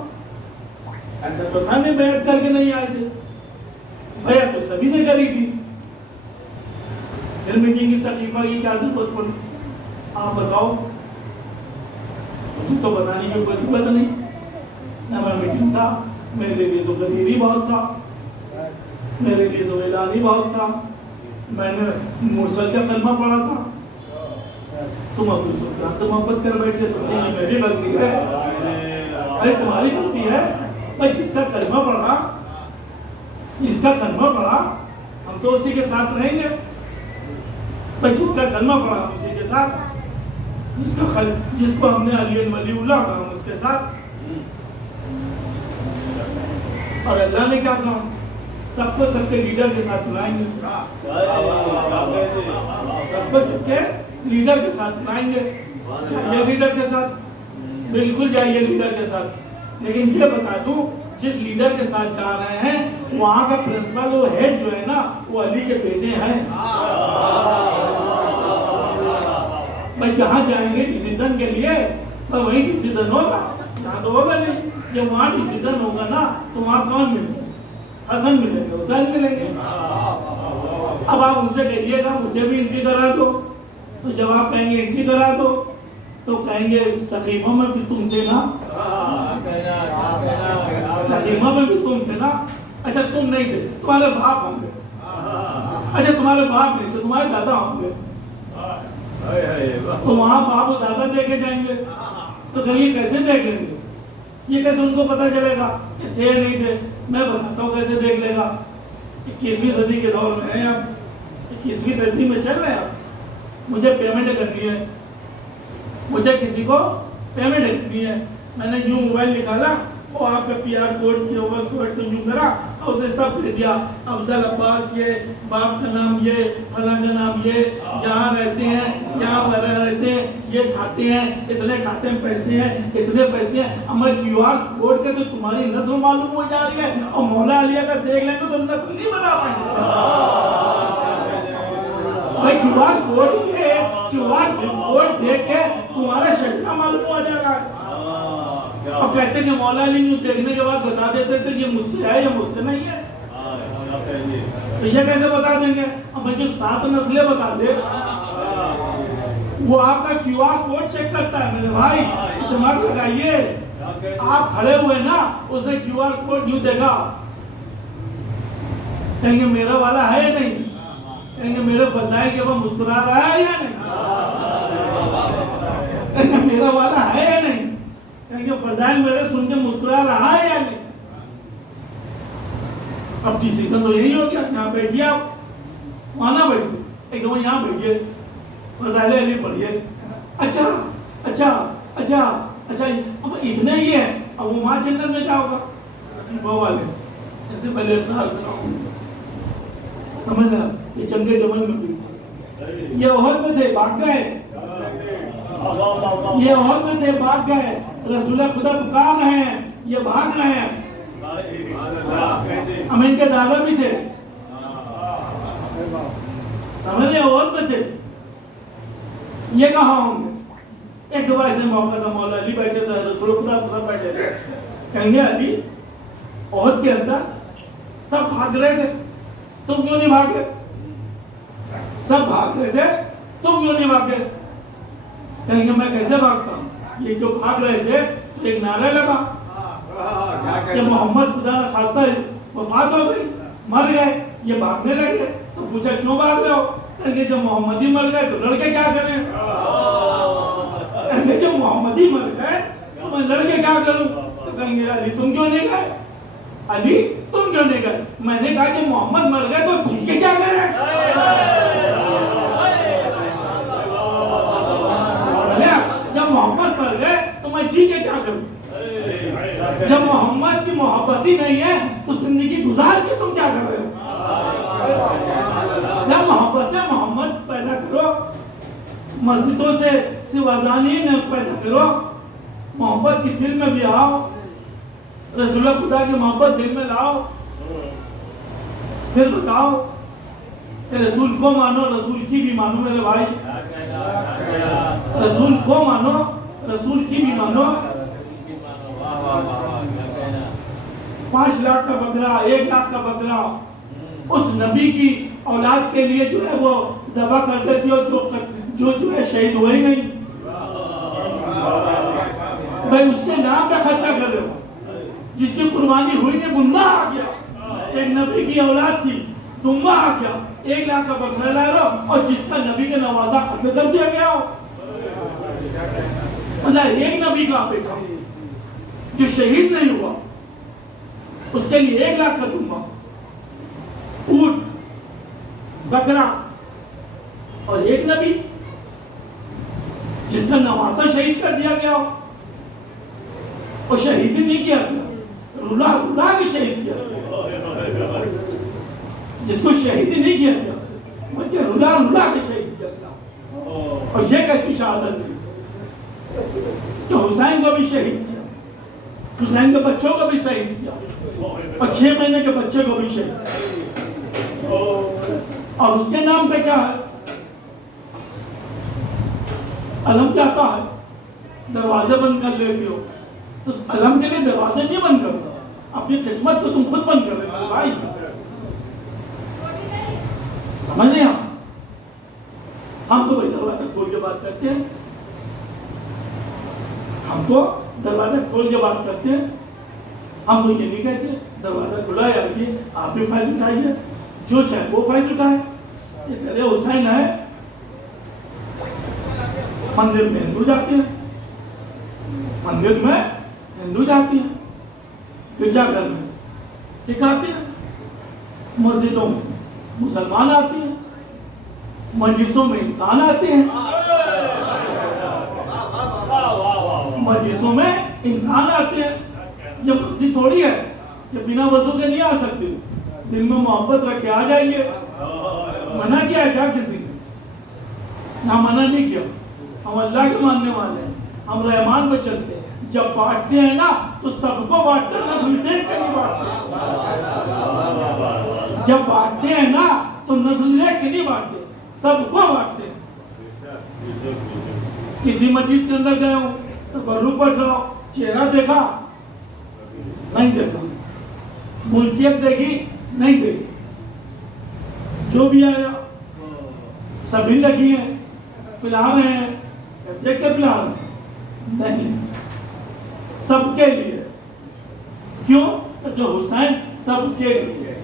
ऐसा तो था नहीं बैत करके नहीं आए थे, बैत तो सभी ने करी थी। फिर मीटिंग की सकीफा की क्या जरूरत पड़ी? आप बताओ, मुझे तो बताने की कोई जरूरत नहीं ना। मैं मीटिंग था, मेरे लिए तो गरीब ही बहुत था, मेरे लिए तो ऐलान ही बहुत था। मैंने मुर्सल का कलमा पढ़ा था, तुम अबू सुफियान से मोहब्बत कर बैठे, तो ये मेरी गलती है? अरे तुम्हारी गलती है भाई। जिसका कलमा पढ़ा, जिसका कलमा पढ़ा हम तो उसी के साथ रहेंगे भाई। जिसका कलमा पढ़ा हम उसी के साथ, जिसको हमने अली वलीउल्लाह कहा हम उसके साथ। और अल्लाह ने क्या कहा? सबको सबके लीडर के साथ बुलाएंगे, सबको सबके लीडर के साथ बुलाएंगे। जाइए लीडर के साथ, बिल्कुल जाइए लीडर के साथ। लेकिन ये बता दूं, जिस लीडर के साथ जा रहे हैं वहां का प्रिंसिपल, वो हेड जो है ना, वो अली के बेटे हैं भाई। जहाँ जाएंगे डिसीजन के लिए तो वही डिसीजन होगा, यहाँ तो होगा नहीं। जब वहाँ डिसीजन होगा ना तो वहाँ कौन मिलेंगे? हसन मिलेंगे, हुसैन मिलेंगे। अब आप उनसे कहिएगा मुझे भी एंट्री करा दो, तो जब आप कहेंगे एंट्री करा दो तो कहेंगे सकीफों में भी तुम थे ना, सकीफों में भी तुम थे ना। अच्छा तुम नहीं थे, तुम्हारे बाप होंगे। अच्छा तुम्हारे बाप नहीं थे, तुम्हारे दादा होंगे। तो वहाँ बाप और दादा देखे जाएंगे, तो कहिए कैसे देख लेंगे? ये कैसे उनको पता चलेगा कि थे या नहीं थे? मैं बताता हूँ कैसे देख लेगा। 21वीं सदी के दौर में है, अब 21वीं सदी में चल रहे हैं। अब मुझे पेमेंट करनी है, मुझे किसी को पेमेंट करनी है। मैंने यूं मोबाइल निकाला, वो आपका PR कोड QR कोड तो यूं करा और उसे सब दे दिया। अफजल अब्बास, ये बाप का नाम, ये फला का नाम, ये यहाँ रहते हैं, यहाँ रहते हैं, ये खाते हैं, इतने खाते हैं, पैसे हैं, इतने पैसे हैं। अब मैं QR कोड के तो तुम्हारी नस्ल मालूम हो जा रही है, और मौला अली अगर देख लेंगे तो नस्ल नहीं बना पाएंगे। भाई QR कोड देख के तुम्हारा शरीर मालूम हो जा रहा है। अब कहते हैं कि मौला अली न्यूज़ देखने के बाद बता देते थे कि मुझसे है या मुझसे नहीं है। तो ये कैसे बता देंगे? अब जो 7 नस्लें बता दे, वो आपका QR कोड चेक करता है। मेरे भाई दिमाग लगाइए, आप खड़े हुए ना, उसने QR कोड न्यूज़ देखा, कहेंगे मेरा वाला है या नहीं? कहेंगे मेरे फजाइल के वो मुस्कुरा रहा है या नहीं? कहेंगे मेरा वाला है या नहीं? कहेंगे फजाइल मेरे सुन के मुस्कुरा रहा है या नहीं? अब डिसीजन तो यही हो गया। यहाँ बैठिए, आप वहां ना बैठिए, एकदम यहाँ बैठिए, फजाइल अली पढ़िए। अच्छा अच्छा अच्छा अच्छा, अब इतने ही है। अब वो माँ जन्नत में क्या होगा? वो वाले ऐसे पहले समझ रहा, ये जंगे जमन में भी, ये ओहद में थे, भाग गए। ये ओहद में थे, भाग गए। रसूल खुदा पुकार रहे हैं, ये भाग रहे हैं। हम इनके दादा भी थे, समझ रहे, ओहद में थे। ये कहाँ होंगे? एक दो ऐसे मौका था, मौला अली बैठे थे, रसूल खुदा बैठे थे। कहेंगे अली, ओहद के अंदर सब भाग रहे थे, तुम क्यों नहीं भागे? सब भाग रहे थे, तुम क्यों नहीं भागे? कहेंगे मैं कैसे भागता हूँ? ये जो भाग रहे थे तो एक नारा लगा कि मोहम्मद खुदा न खास्ता वफात हो गई, मर गए। ये भागने लगे तो पूछा क्यों भाग रहे हो? कहेंगे जब मोहम्मद ही मर गए तो लड़के क्या करें? कहेंगे जब मोहम्मद ही मर गए तो मैं लड़के क्या करूं? तो कहेंगे अली तुम क्यों नहीं गए? अली तुम क्यों नहीं गए? मैंने कहा कि मोहम्मद मर गए तो जी के क्या करें? जब मोहम्मद मर गए तो मैं जी के क्या करूं? जब मोहम्मद की मोहब्बत ही नहीं है तो जिंदगी गुजार के तुम क्या कर रहे हो? जब मोहब्बत है, मोहम्मद पैदा करो, मस्जिदों से सिर्फ अज़ान ही न पैदा करो, मोहब्बत की दिल में भी आओ, रसूल खुदा की मोहब्बत दिल में लाओ, फिर बताओ कि रसूल को मानो, रसूल की भी मानो। मेरे भाई, रसूल को मानो, रसूल की भी मानो। 5 लाख का बकरा, 1 लाख का बकरा उस नबी की औलाद के लिए जो है वो ज़बह कर देती हो, जो है शहीद हुए ही नहीं। भाई उसके नाम पे खर्चा कर रहे हो। जिसकी कुर्बानी हुई ने गुंदा आ गया, एक नबी की औलाद थी, दुम्बा आ गया, 1 लाख का बकरा ला रहे हो, और जिसका नबी के नवाजा खत्म कर दिया गया हो। मतलब एक नबी का बेटा जो शहीद नहीं हुआ, उसके लिए 1 लाख का दुम्बा, ऊंट, बकरा, और एक नबी जिसका नवासा शहीद कर दिया गया हो, और शहीद ही नहीं किया गया, रुला रुला के शहीद किया गया। जिसको शहीद ही नहीं किया गया, बल्कि रुला रुला के शहीद किया गया। और ये कैसी शहादत थी कि हुसैन को भी शहीद किया, हुसैन के बच्चों को भी शहीद किया, और 6 महीने के बच्चे को भी शहीद किया। और उसके नाम पे क्या है? अलम क्या आता है? दरवाजे बंद कर लेते हो, तो अलम के लिए दरवाजे नहीं बंद करो, अपनी किस्मत को तुम खुद बंद कर रहे हो भाई। समझ रहे हैं? हम तो भाई दरवाजा खोल के बात करते हैं, हम तो दरवाजा खोल के बात करते हैं। हम तो ये नहीं कहते दरवाजा खुला है, आइए आप भी फायदा उठाइए, जो चाहे वो फायदा उठाए। ये करे हुसैन है, मंदिर में हिंदू जाते हैं, मंदिर में हिंदू जाती हैं, गिरजाघर में सिखाते हैं, मस्जिदों में मुसलमान आते हैं, मजलिसों में इंसान आते हैं, मजलिसों में इंसान आते हैं। ये मस्जिद थोड़ी है, ये बिना वजू के नहीं आ सकती, दिल में मोहब्बत रख के आ जाएंगे। मना किया है क्या किसी ने? ना मना नहीं किया। हम अल्लाह के मानने वाले हैं, हम रहमान पे चलते हैं। जब बांटते हैं ना तो सबको बांटते हैं, नस्ल देख के नहीं बांटते। जब बांटते हैं ना तो नस्ल देख के नहीं बांटते, सबको बांटते हैं। किसी मस्जिद के अंदर गए हो तो बरू पढ़ रहा हो, चेहरा देखा नहीं देखा, मुल्कियत देखी नहीं देखी, जो भी आया सभी लगी है, पिला रहे हैं, देख के पिला रहे नहीं, सबके लिए। क्यों? जो हुसैन सबके लिए,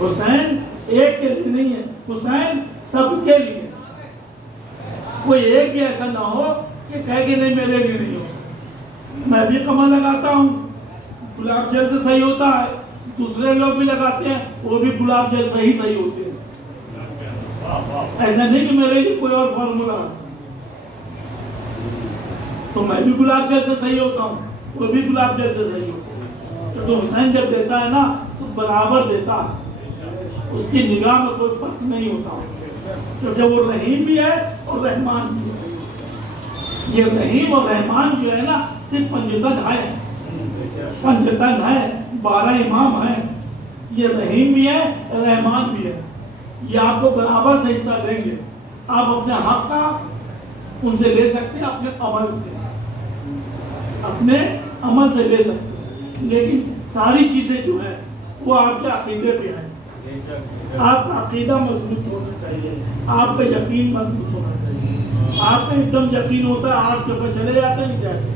हुसैन एक के लिए नहीं है, हुसैन सबके लिए। कोई एक भी ऐसा ना हो कि कहे कि नहीं मेरे लिए नहीं हो। मैं भी कमर लगाता हूँ, गुलाब जल से सही होता है, दूसरे लोग भी लगाते हैं, वो भी गुलाब जल से ही सही होते हैं। ऐसा नहीं कि मेरे लिए कोई और फॉर्मूला, तो मैं भी गुलाब जल से सही होता हूँ, वो भी गुलाब जल से सही होता है। तो हुसैन जब देता है ना तो बराबर देता है, उसकी निगाह में कोई फर्क नहीं होता, क्योंकि वो रहीम भी है और रहमान भी है। ये रहीम और रहमान जो है ना सिर्फ पंजतन है, पंजतन है, 12 इमाम है। ये रहीम भी है, रहमान भी है। ये आपको बराबर से हिस्सा देंगे। आप अपने हक का उनसे ले सकते हैं, अपने अमल से, अपने अमल से ले सकते हैं, लेकिन सारी चीजें जो है वो आपके अकीदे पे है। आपका अकीदा मजबूत होना चाहिए, आपका यकीन मजबूत होना चाहिए। आपका एकदम यकीन होता है, आपके ऊपर चले जाते हैं जाते,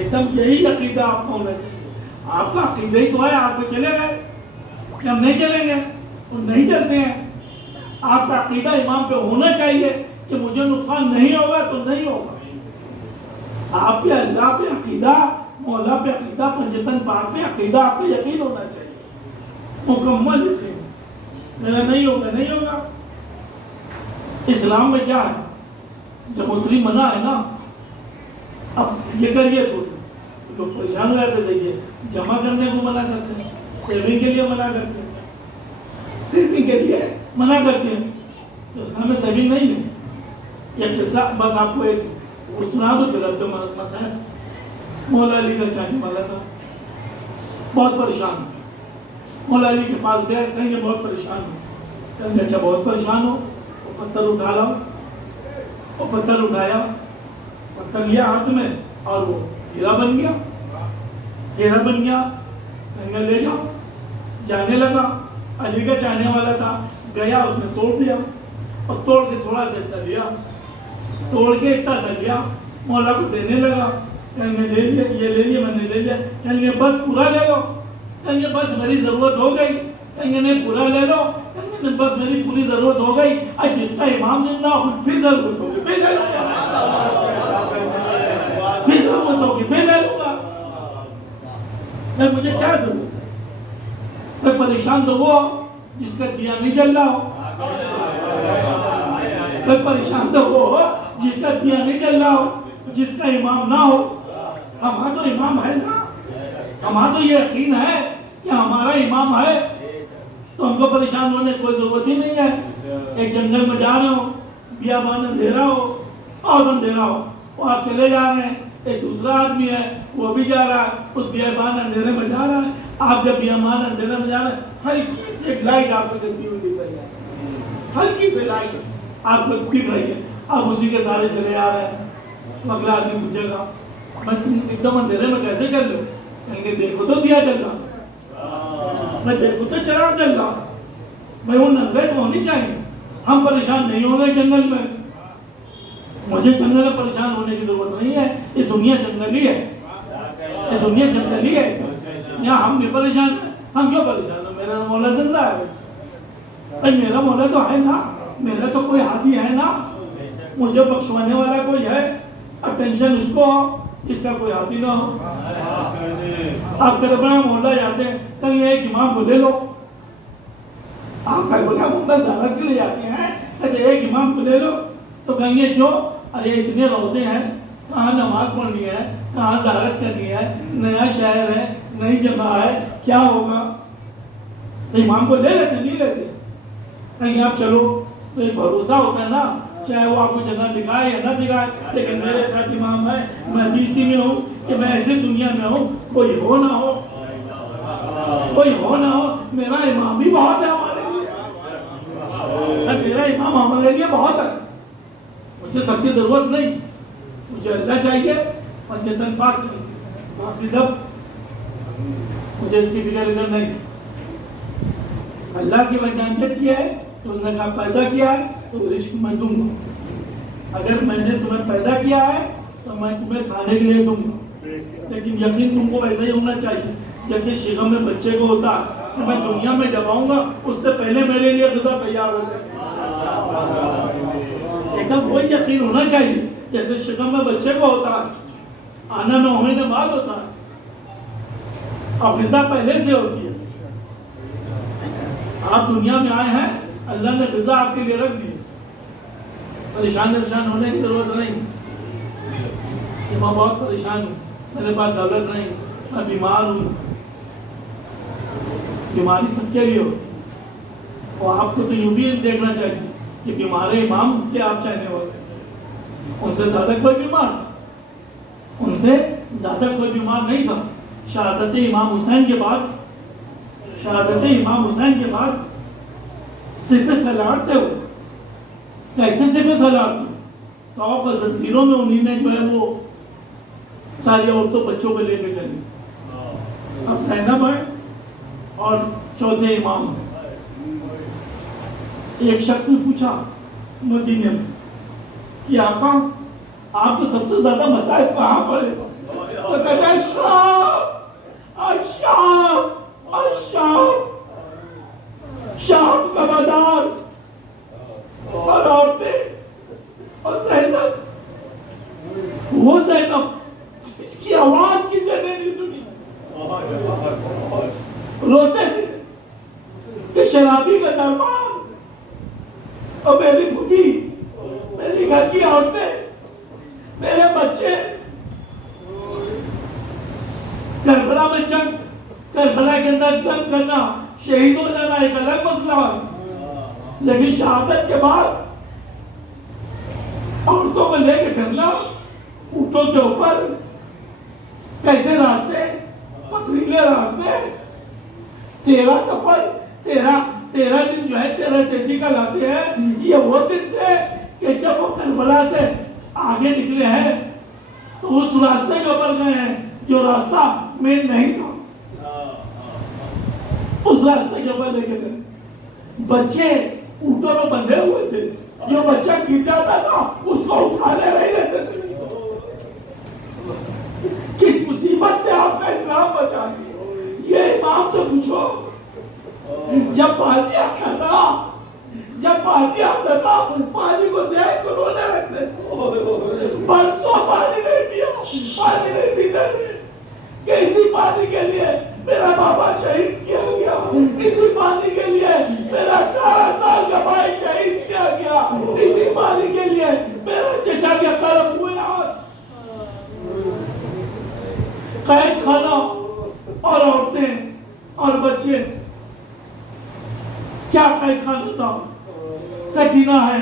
एकदम यही अकीदा आपका होना चाहिए। आपका अकीदा ही तो है, आप पे चले गए कि हम नहीं चलेंगे, और नहीं चलते हैं। आपका अकीदा इमाम पे होना चाहिए कि मुझे नुकसान नहीं होगा तो नहीं होगा। आप पे अल्लाह पे अकीदा, मौला पे अकीदा, पंजतन पाक पे अकीदा, आप पे यकीन होना चाहिए, मुकम्मल यकीन। मेरा नहीं होगा, नहीं होगा। इस्लाम में क्या है, जब उतरी मना है ना, अब ये करिए तो लोग परेशान हो जाते। देखिए, जमा करने को मना करते हैं, सेविंग के लिए मना करते हैं, सेविंग के लिए मना करते हैं, तो इस्लाम में सेविंग नहीं है। यह किस्सा बस आपको एक वो सुना दो, फिर अब तो मसला। मौला अली का चाहने वाला था, बहुत परेशान था। मौला अली के पास गए, कहेंगे बहुत परेशान हो, कहेंगे अच्छा बहुत परेशान हो, वो पत्थर उठा लाओ। और पत्थर उठाया, पत्थर लिया हाथ में और वो हीरा बन गया, हीरा बन गया। कहेंगे ले जाओ, जाने लगा। अली का चाहने वाला था, गया, उसने तोड़ दिया, और तोड़ के थोड़ा सा इतना लिया, तोड़ के इतना सा लिया, मौला को देने लगा। कहेंगे ले लिया, ये ले लिया, मैंने ले लिया। कहेंगे बस पूरा ले लो, कहेंगे बस मेरी जरूरत हो गई, कहेंगे नहीं पूरा ले लो, कहेंगे नहीं बस मेरी पूरी जरूरत हो गई। आज जिसका इमाम जिंदा हो फिर जरूरत होगी, फिर ले लूंगा, फिर जरूरत होगी, फिर ले लूंगा। मुझे क्या जरूरत है? मैं परेशान तो वो जिसका दिया नहीं जल रहा हो, मैं परेशान तो वो जिसका दिया नहीं जल रहा हो, जिसका इमाम ना हो। हमारा तो इमाम है ना, हमारा तो ये यकीन है कि हमारा इमाम है, तो हमको परेशान होने की कोई जरूरत ही नहीं है। एक जंगल में जा रहे हो, बियाबान अंधेरा हो और अंधेरा हो, वो आप चले जा रहे हैं, एक दूसरा आदमी है वो भी जा रहा है, उस बियाबान अंधेरे में जा रहा है। आप जब बियाबान अंधेरे में जा रहे हैं, हल्की से एक लाइट आपको जलती हुई दिख रही है, हल्की से लाइट आपको दिख रही है, आप उसी के सारे चले आ रहे हैं। तो अगला आदमी पूछेगा मैं तुम एकदम अंधेरे में कैसे चल रहे हो? कहेंगे देखो तो दिया चल रहा, मैं देखो तो चिराग चल रहा, मैं वो नजरें तो होनी चाहिए। हम परेशान नहीं हो गए जंगल में, मुझे जंगल में परेशान होने की जरूरत नहीं है। ये दुनिया जंगली है, ये दुनिया जंगली है, यहाँ हम भी परेशान हैं। हम क्यों परेशान है? मेरा मौला जिंदा है भाई, मेरा मौला तो है ना, मेरा तो कोई हादी है ना, मुझे बख्शवाने वाला कोई है। अब टेंशन उसको हो जिसका कोई हाथी ना हो। आप करबला मोहल्ला जाते हैं, कहीं एक इमाम को ले लो। आप करबला मोहल्ला ज़ियारत के लिए जाते हैं, कहीं एक इमाम को ले लो। तो कहेंगे क्यों? अरे इतने रोजे हैं, कहाँ नमाज पढ़नी है, कहाँ ज़ियारत करनी है, नया शहर है, नई जगह है, क्या होगा? तो इमाम को ले लेते नहीं लेते? कहीं आप चलो तो एक भरोसा होता है ना, चाहे वो आपको जगह दिखाए या ना दिखाए, लेकिन मेरे साथ इमाम है, मैं डीसी में हूँ कि मैं ऐसी दुनिया में हूँ, कोई हो ना हो, कोई हो ना हो, मेरा इमाम भी बहुत है हमारे लिए, मेरा इमाम हमारे लिए बहुत है। मुझे सबकी जरूरत नहीं, मुझे अल्लाह चाहिए और चेतन पाक चाहिए, बाकी सब मुझे इसकी फिक्र नहीं। अल्लाह की वैज्ञानिक ये है तो उन्होंने कहा पैदा किया है तो रिस्क मैं दूंगा। अगर मैंने तुम्हें पैदा किया है तो मैं तुम्हें खाने के लिए दूंगा, लेकिन यकीन तुमको वैसा ही होना चाहिए जबकि शिगम में बच्चे को होता है कि मैं दुनिया में जब आऊंगा उससे पहले मेरे लिए ग़िज़ा तैयार हो जाए। एकदम वही यकीन होना चाहिए जैसे शिगम में बच्चे को होता है, आना 9 महीने बाद होता है और ग़िज़ा पहले से होती है। आप दुनिया में आए हैं, अल्लाह ने ग़िज़ा आपके लिए रख दी, परेशान होने की जरूरत नहीं कि मैं बहुत परेशान हूँ, मेरे पास दौलत नहीं, मैं बीमार हूँ। बीमारी सबके लिए होती है और आपको तो यूं भी देखना चाहिए कि बीमार इमाम के आप चाहने वाले, उनसे ज़्यादा कोई बीमार, उनसे ज़्यादा कोई बीमार नहीं था। शहादत इमाम हुसैन के बाद, शहादत इमाम हुसैन के बाद सिपह सलार थे वो। कैसे सिपह सलार थे? तो जंजीरों में उन्हीं ने जो है वो सारी औरतों बच्चों को लेकर चली। अब ज़ैनब है और चौथे इमाम है। एक शख्स ने पूछा मदीने में कि आका आपको सबसे ज्यादा मसाइब कहाँ पड़े? तो कहता है शाम का बाजार और औरतें और ज़ैनब, वो ज़ैनब जिसकी आवाज किसी ने नहीं सुनी, रोते थे कि शराबी का दरबार और मेरी फूफी, मेरी घर की औरतें, मेरे बच्चे। करबला में जंग, करबला के अंदर जंग करना, शहीद हो जाना एक अलग मसला है, लेकिन शहादत के बाद औरतों को लेकर करना, ऊँटों के ऊपर, कैसे रास्ते, पथरीले रास्ते, 13 सफर, 13 दिन जो है 13 तेजी का लाते हैं। ये वो दिन थे कि जब वो करबला से आगे निकले हैं तो उस रास्ते के ऊपर गए हैं जो रास्ता मेन नहीं था, उस रास्ते के ऊपर लेके गए। बच्चे ऊँटों में बंधे हुए थे, जो बच्चा गिर जाता था उसको उठाने नहीं देते थे। किस मुसीबत से आपका इस्लाम बचा दिया, ये इमाम से पूछो। जब पानी आता था, पानी को देख कर रोने लगते, बरसों पानी नहीं पिया, पानी नहीं पीते थे। किसी पानी के लिए मेरा बाबा शहीद किया गया, किसी पानी के लिए मेरा 18 साल का भाई शहीद किया गया, किसी पानी के लिए मेरा चचा के कर्म हुए। कैद खाना और औरतें और बच्चे, क्या कैद खाना था? सकीना है,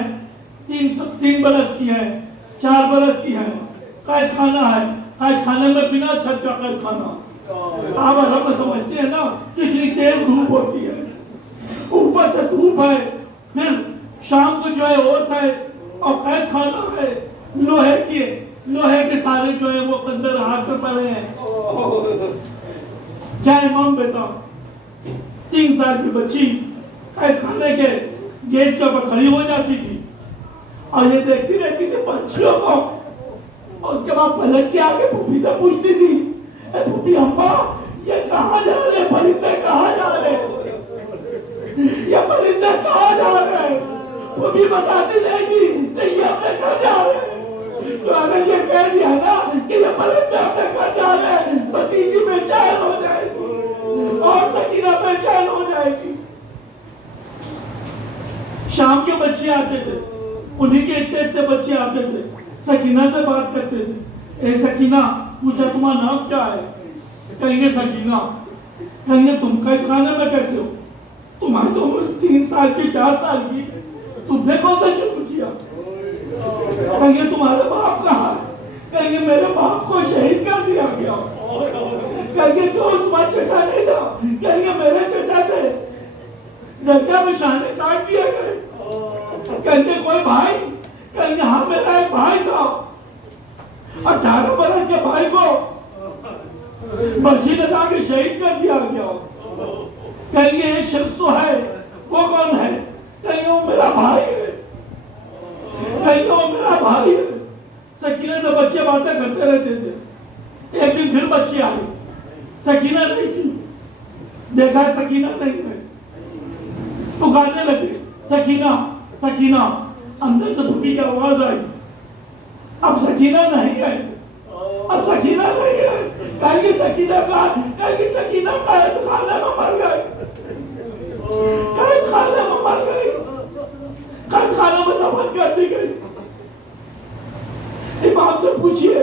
3 बरस की है, 4 बरस की है, कैद खाना है। कैद खाने में बिना छत का कैद खाना, आप आराम में समझते हैं ना कितनी तेज धूप होती है, ऊपर से धूप है, फिर शाम को जो है ओस है और कैद खाना है, लोहे के सारे जो है वो अंदर हाथ में पड़े हैं। क्या इमाम बेटा, 3 साल की बच्ची कैद खाने के गेट के ऊपर खड़ी हो जाती थी और ये देखती रहती थी बच्चियों को, और उसके बाद पलट के आके फूफी से पूछती थी, फूफी अम्मा ये कहाँ जा रहे, परिंदे कहाँ जा रहे, ये परिंदे कहाँ जा रहे? फूफी बताती नहीं थी, ये अपने घर जा रहे। तो अगर ये कह दिया ना कि ये पलट में अपने घर जा रहे हैं, भतीजी बेचैन हो जाएगी और सकीना बेचैन हो जाएगी। शाम के बच्चे आते थे, उन्हीं के इतने इतने बच्चे आते थे, सकीना से बात करते थे। ए सकीना, पूछा तुम्हारा नाम क्या है? कहेंगे सकीना। कहेंगे तुम कैद खाने में कैसे हो? तुम्हारी तो उम्र 3 साल की 4 साल की, तुमने कौन सा जुर्म किया? कहेंगे तुम्हारे बाप कहाँ है? कहेंगे मेरे बाप को शहीद कर दिया गया। कहेंगे तो तुम्हारे चचा नहीं था? कहेंगे मेरे चचा थे, दरिया में शाने काट दिए गए। कहेंगे कोई भाई? कहेंगे हाँ मेरा एक भाई था, 18 बरस के भाई को बर्छी लगा के शहीद कर दिया गया। कहेंगे एक शख्स तो है, वो कौन है? कहेंगे वो मेरा भाई है। कहेंगे वो मेरा भाई है। सकीना से बच्चे बातें करते रहते थे। एक दिन फिर बच्चे आए, सकीना नहीं थी। देखा सकीना नहीं है, पुकारने लगे सकीना सकीना। अंदर से भूपी की आवाज आई, अब सकीना नहीं है, अब सकीना नहीं है। कहेंगे सकीना का, कहेंगे सकीना कैद खाने में मर गई, कैद खाने में मर गई, कैद खाने में दफन कर दी गई। इमाम से पूछिए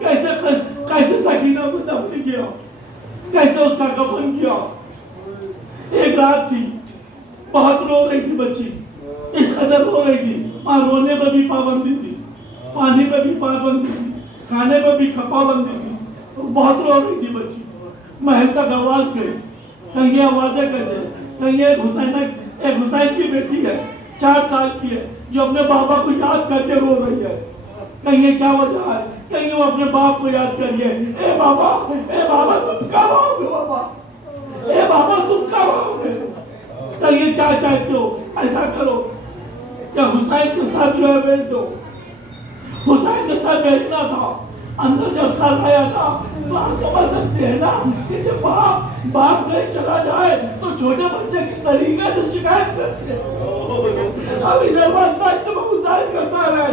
कैसे कैसे सकीना को दफन किया, कैसे उसका कफन किया। एक रात थी, बहुत रो रही थी बच्ची, इस कदर रो रही थी, वहां रोने पर भी पाबंदी थी, पानी पर भी पाबंदी थी, खाने पर भी पाबंदी थी, बहुत रो रही थी बच्ची। महल तक आवाज गई। कहेंगे आवाजें कैसे? कहेंगे एक हुसैन की बेटी है, 4 साल की है, जो अपने बाबा को याद करके रो रही है। कहेंगे क्या वजह है? कहेंगे वो अपने बाप को याद करिए। ए बाबा तुम कब आओगे? बाबा ए बाबा तुम कब आओगे? कहेंगे क्या चाहते हो? ऐसा करो, क्या हुसैन के साथ जो है भेज दो। हुसैन के साथ भेजना था। अंदर जब सर आया था तो आप समझ सकते हैं ना कि जब बाप कहीं चला जाए तो छोटे बच्चे की तरीके से शिकायत करते हैं। अब इधर बर्दाश्त में हुसैन का सर है,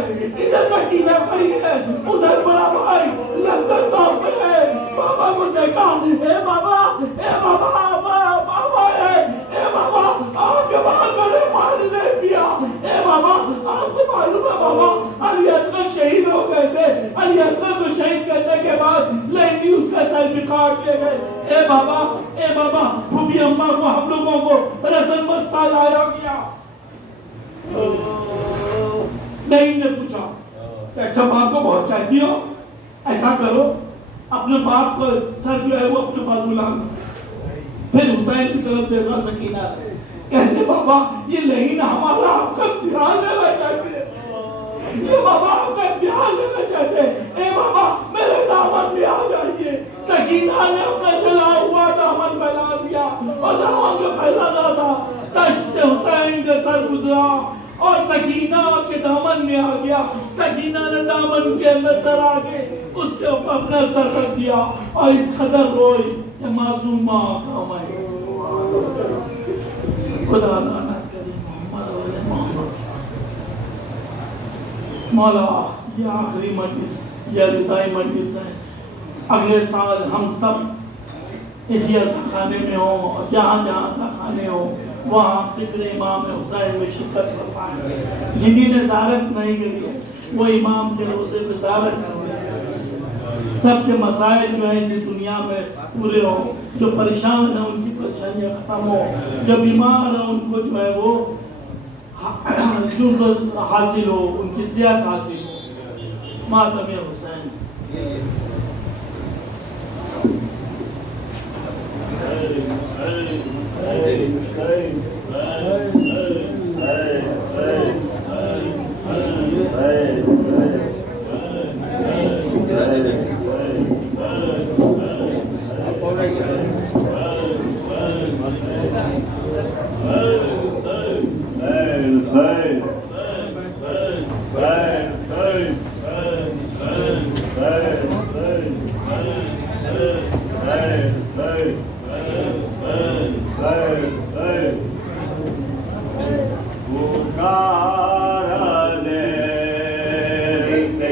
इधर सकीना खड़ी है, उधर बड़ा भाई लंदन तौर पे है। बाबा को देखा, ए बाबा बाबा है, ए बाबा आपके बाहर मैंने पानी नहीं पिया। ए बाबा आपको मालूम है बाबा अली असगर शहीद हो गए थे, अली असगर को शहीद करने के बाद लेनी उसका सर भी काट ले गए। ए बाबा फूफी अम्मा को हम लोगों को रसन बस्ता लाया गया। नहीं ने पूछा, अच्छा बाप को बहुत चाहती हो, ऐसा करो अपने बाप को सर जो है वो अपने पास बुला लो। फिर हुसैन की तरफ देखा सकीना, कहने बाबा ये लेकिन हमारा आपका ध्यान देना चाहते, ये बाबा आपका ध्यान देना चाहते। ए बाबा मेरे दामन में आ जाइए। सकीना ने अपना जला हुआ दामन फैला दिया और दामन को फैलाना था। तश्त से हुसैन का सर गुजरा और सकीना के दामन में आ गया। सकीना ने दामन के अंदर सर आके उसके ऊपर अपना सर रख दिया और इस कदर रोई कि मासूम माँ का मैं खुदा लानत करे मोहम्मद मौला। ये आखिरी मजलिस, ये रिदाई मजलिस है। अगले साल हम सब इसी खाने में हो, जहाँ जहाँ खाने हो वहाँ फिक्र इमाम हुसैन में शिरकत कर पाए। जिन्हीं ने ज़ियारत नहीं करी है वो इमाम के रोज़े में ज़ियारत करें। सबके मसाइल जो है इस दुनिया में पूरे हो, जो परेशान है उनकी परेशानियाँ ख़त्म हो, जो बीमार है उनको जो है वो हासिल हो, उनकी सेहत हासिल हो। मातम हुसैन। पुकार दे से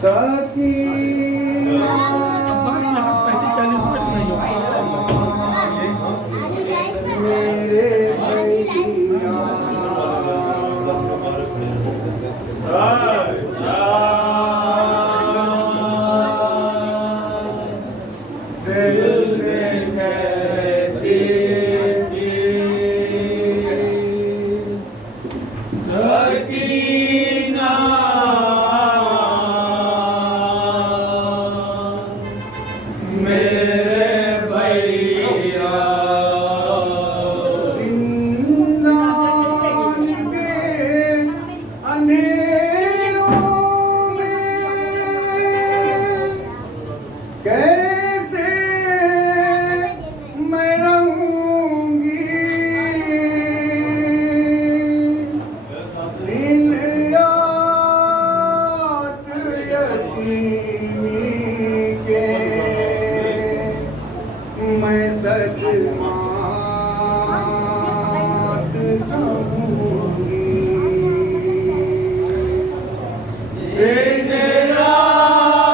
सकीना 40 मिनट नहीं हो मेरे भैया दिल से कहती थी सकीना मेरे भैया जिंदान के अंधेरों में कैसे मैं रहूंगी दिन रात यतीमी के मैं सजमात सहूंगी दिन रात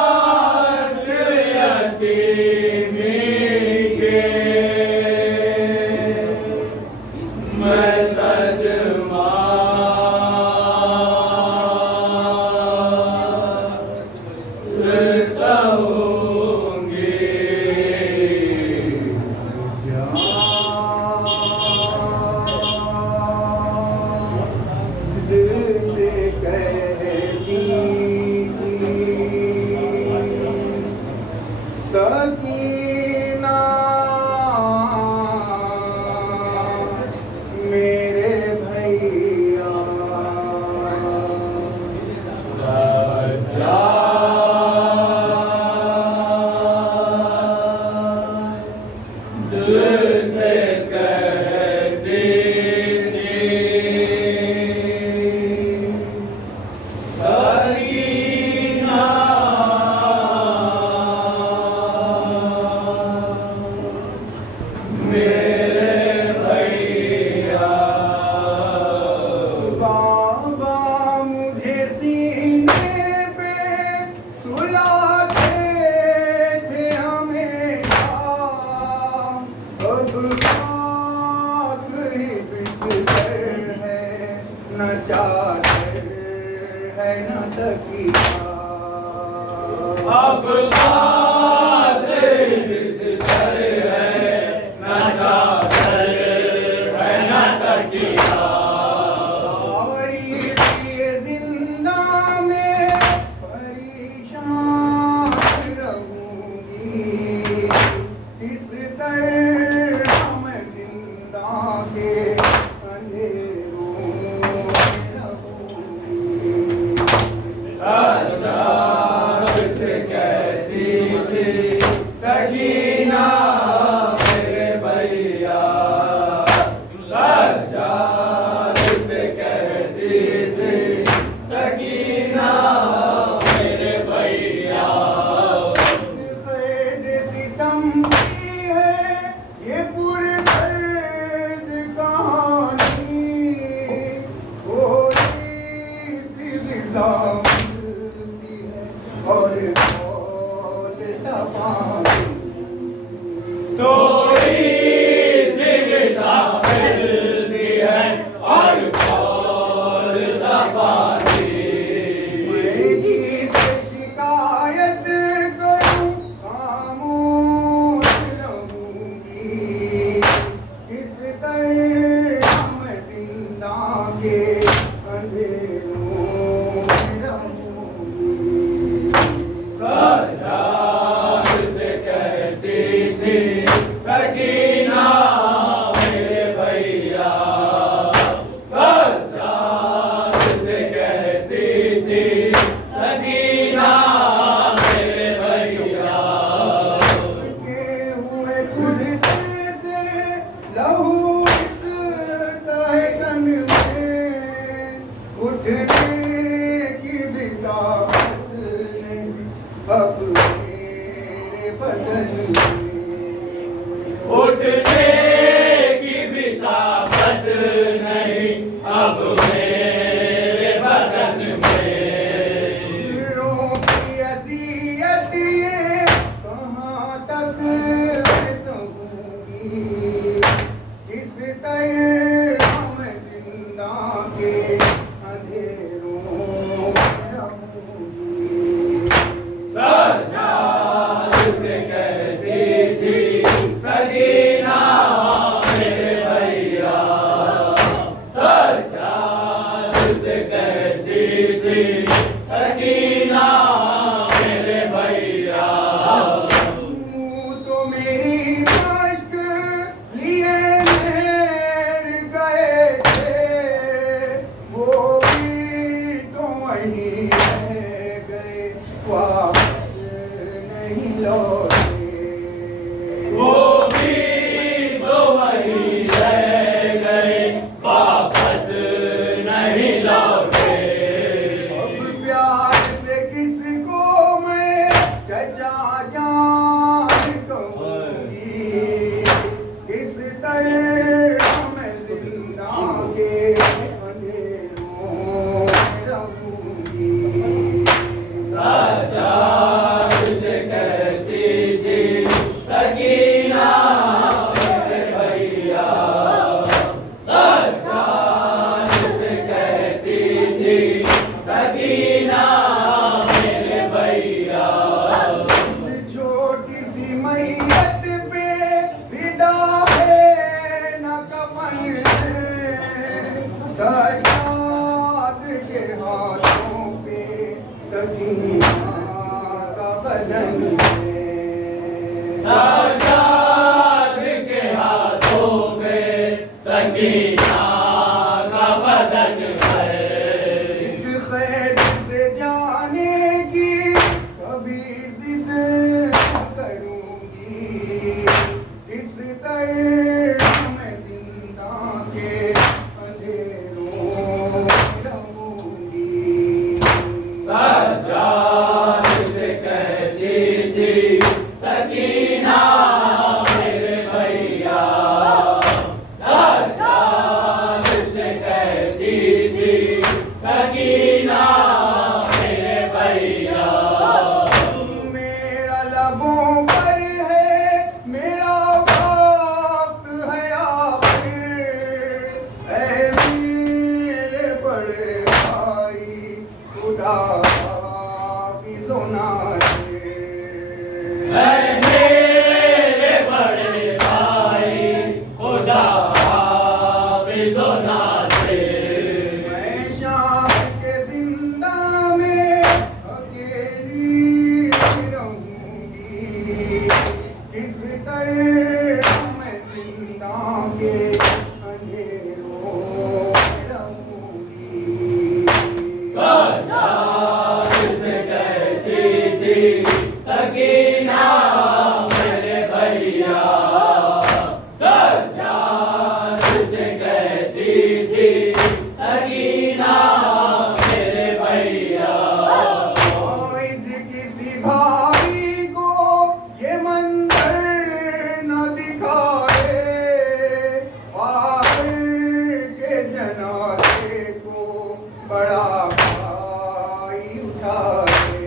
यतीमी के मैं सजमात सहूंगी दिल से कहती थी सकीना मेरे भैया दिल से कहती थी सकीना मेरे भैया बाबा मुझे सीने पे सुलाते थे हमेशा अब खाक ही बिस्तर है न चादर है न तकिया अब खाक ही बिस्तर है न चादर है न तकिया बावरी ये जिंदा में परेशान रहूंगी किस तरह मैं जिंदा के अंधेरों में रहूंगी सजाद से कहती थी सकीना मेरे भैया सजाद से कहती थी सकीना मेरे भैया कैद सितम की है ये पुरदर्द कहानी थोड़ी सी ग़िज़ा मिलती है और बोलता पानी थोड़ी सी ग़िज़ा मिलती है और बोलता पानी मैं किसे शिकायत करूं खामोश रहूंगी किस तरह मैं जिंदा के अंधेरों में रहूंगी सजाद से कहती थी सकीना सकीना मेरे भैया तो मेरी मश्क लिए मेर गए थे वो भी तो वहीं रह गए वापस नहीं लौटे वो भी तो वहीं रह गए वापस नहीं लौटे अब प्यार से किसको मैं चचा जान कहूँगी किस तरह मैं जिंदा के अंधेरों में रहूँगी सजाद से कहती थी सकीना मेरे भैया सजाद से कहती थी सकीना मेरे भैया इस छोटी सी मैयत पे विदा है न कफन है सजाद के हाथों पे सकीना का बदन है सजाद के हाथों में सकीना का बदन है इस खैर से जाने की कभी जिद न करूंगी किस तरह मैं जिंदा के अंधेरों में रहूंगी सजाद से कहती थी सकीना मेरे भैया सजाद से कहती थी सकीना मेरे भैया मेरा लबों पर है मेरा वक्त है आखिर ऐ मेरे बड़े भाई खुदा हाफिज़ ओ नासिर ऐ मेरे बड़े भाई खुदा हाफिज़ ओ नासिर मैं शाम के जिंदा में अकेली रहूंगी किस तरह मैं जिंदा के अंधेरों में रहूंगी सजाद से कहती थी सकीना मेरे भैया सजाद से कहती थी सकीना मेरे भैया शायद किसी भाई को ये मंजर न दिखाए आखिर के जनाजे को बड़ा भाई उठाए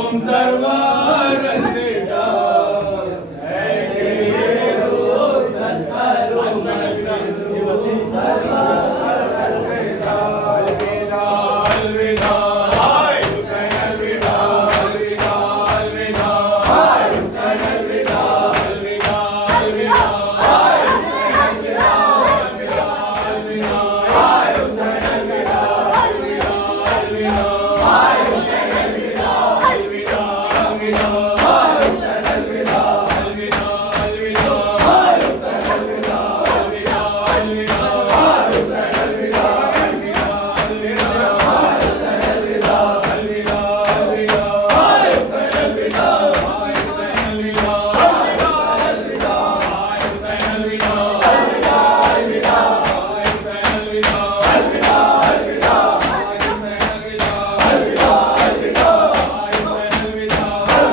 तुम सर्वरंजिता है तेरे रूप सत्करो तुम सर्वरंजिता अलविदा अलविदा हाय हुसैन अलविदा अलविदा अलविदा हाय हुसैन अलविदा अलविदा अलविदा हाय हुसैन अलविदा अलविदा अलविदा हाय हुसैन अलविदा अलविदा अलविदा हाय हुसैन अलविदा अलविदा अलविदा हाय हुसैन अलविदा अलविदा अलविदा हाय हुसैन अलविदा अलविदा अलविदा हाय हुसैन अलविदा अलविदा अलविदा हाय हुसैन अलविदा अलविदा अलविदा हाय हुसैन अलविदा हाय हुसैन अलविदा अलविदा हाय हुसैन अलविदा अलविदा अलविदा हाय हुसैन अलविदा अलविदा अलविदा हाय हुसैन अलविदा अलविदा अलविदा हाय हुसैन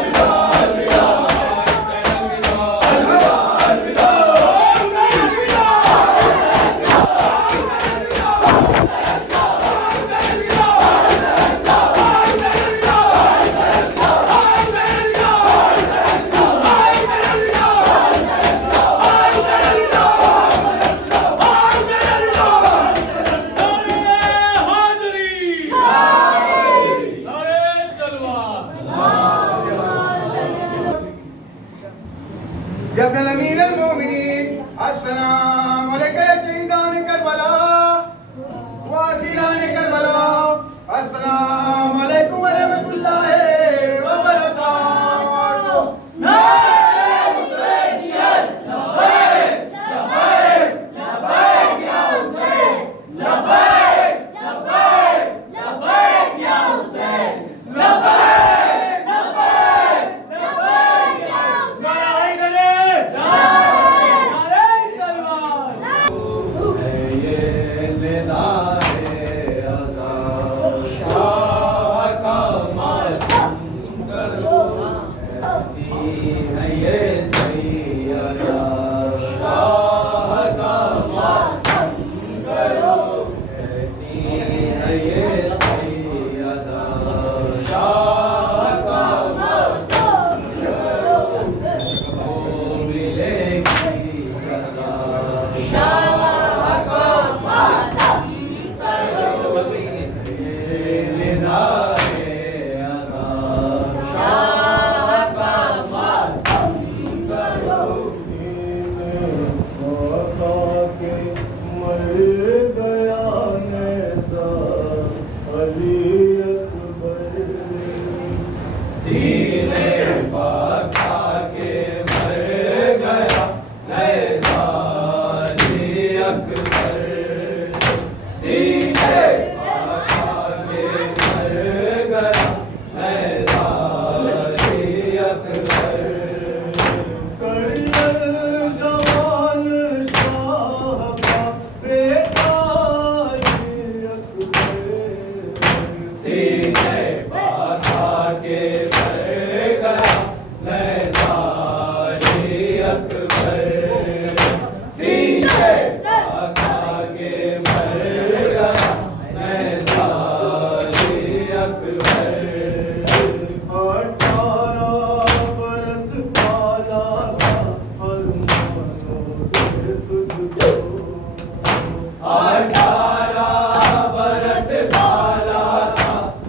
अलविदा अलविदा अलविदा या इब्न अमीर अल-मोमिनीन अस्सलाम अलैका या शहीदान करबला व असीरान करबला अस्सलाम अलैकुम व रहमतुल्लाहि व बरकातुहू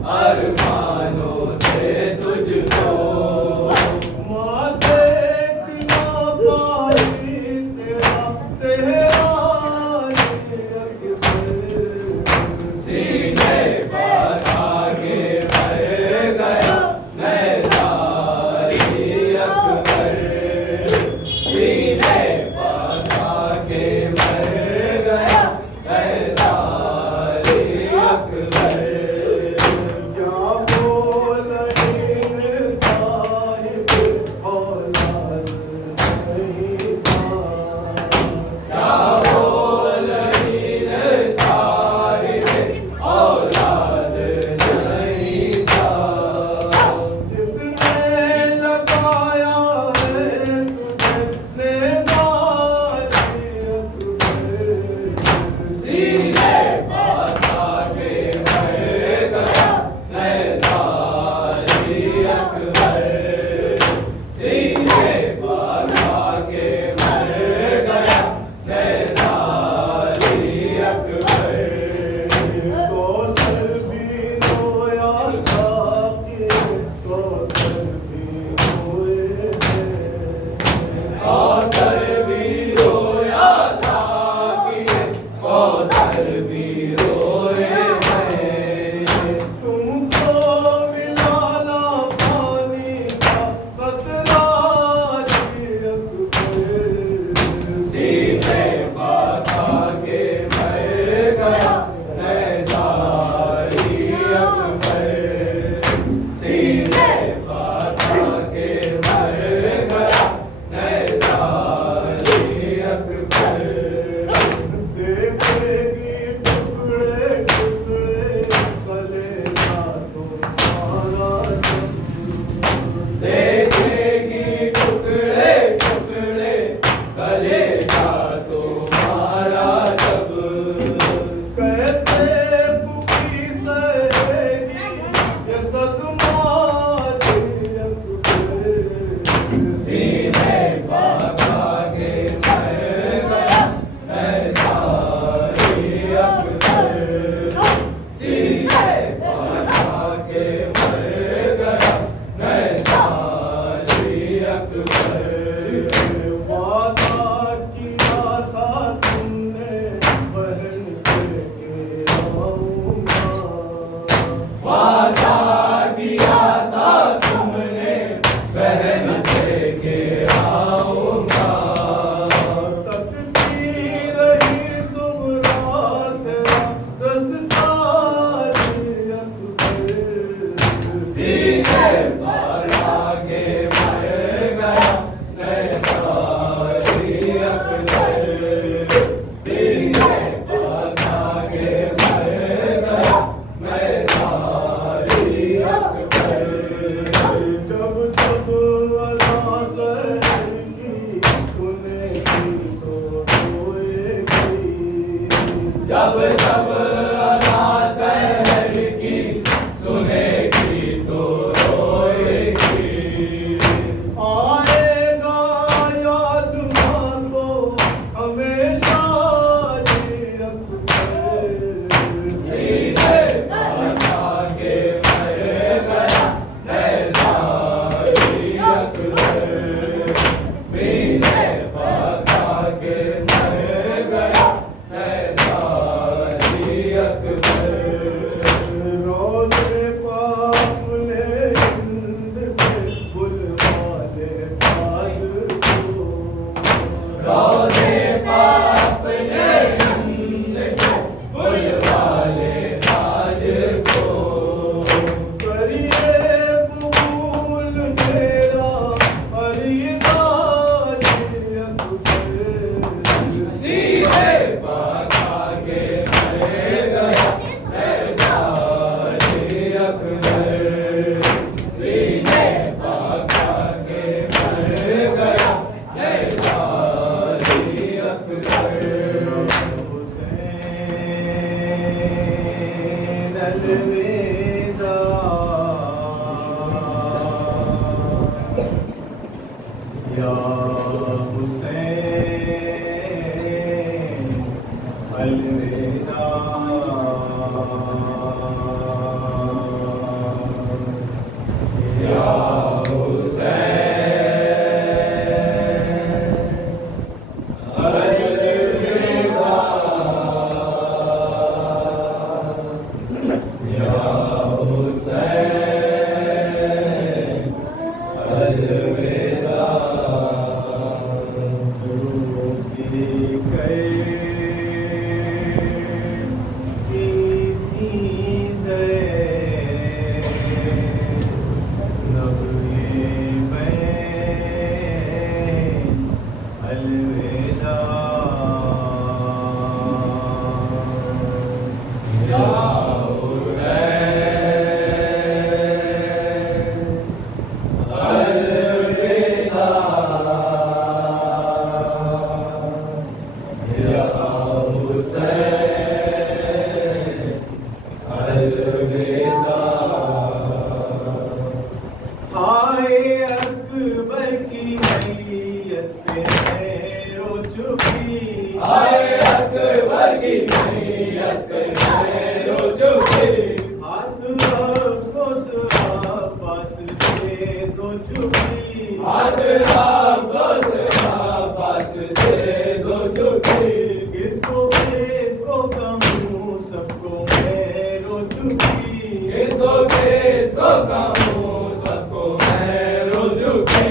अरमानों से तुझको जब जब अज़ां सहर की सुनेगी तो रोएगी, जब जब अज़ां सहर की सुनेगी तो रोएगी। आएगा याद माँ को हमेशा जी अकबर, सीने पर के मर गया नैज़ारी अकबर, सीने पर के मर गया नैज़ारी अकबर। रोज़े पाक ने हिंद से बुलवा ले ताज को, रोज़े पाक ने हिंद से बुलवा ले ताज को, करिए कबूल मेरा अरीज़ा जी अकबर, सीने पर के मर गया नैज़ारी अकबर, सीने पर के मर गया नैज़ारी अकबर। हुसैन अलविदा, या हुसैन अलविदा, या हुसैन अलविदा, या हुसैन अलविदा। हाय अकबर की मैयतें रो चुकी, हाय अकबर की मैयत में रो चुकी, हाथ अफसोस वापस से दो चुकी, हाथ अफसोस वापस से दो चुकी, किसको कहूँ सबको मैं रो चुकी, किसको किसको कहूँ सबको मैं रो चुकी,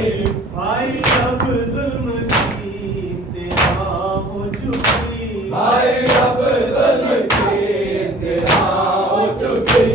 भाई अब जुल्म की इंतहा हो चुकी, भाई अब ज़ुल्म की इंतहा हो चुकी।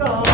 का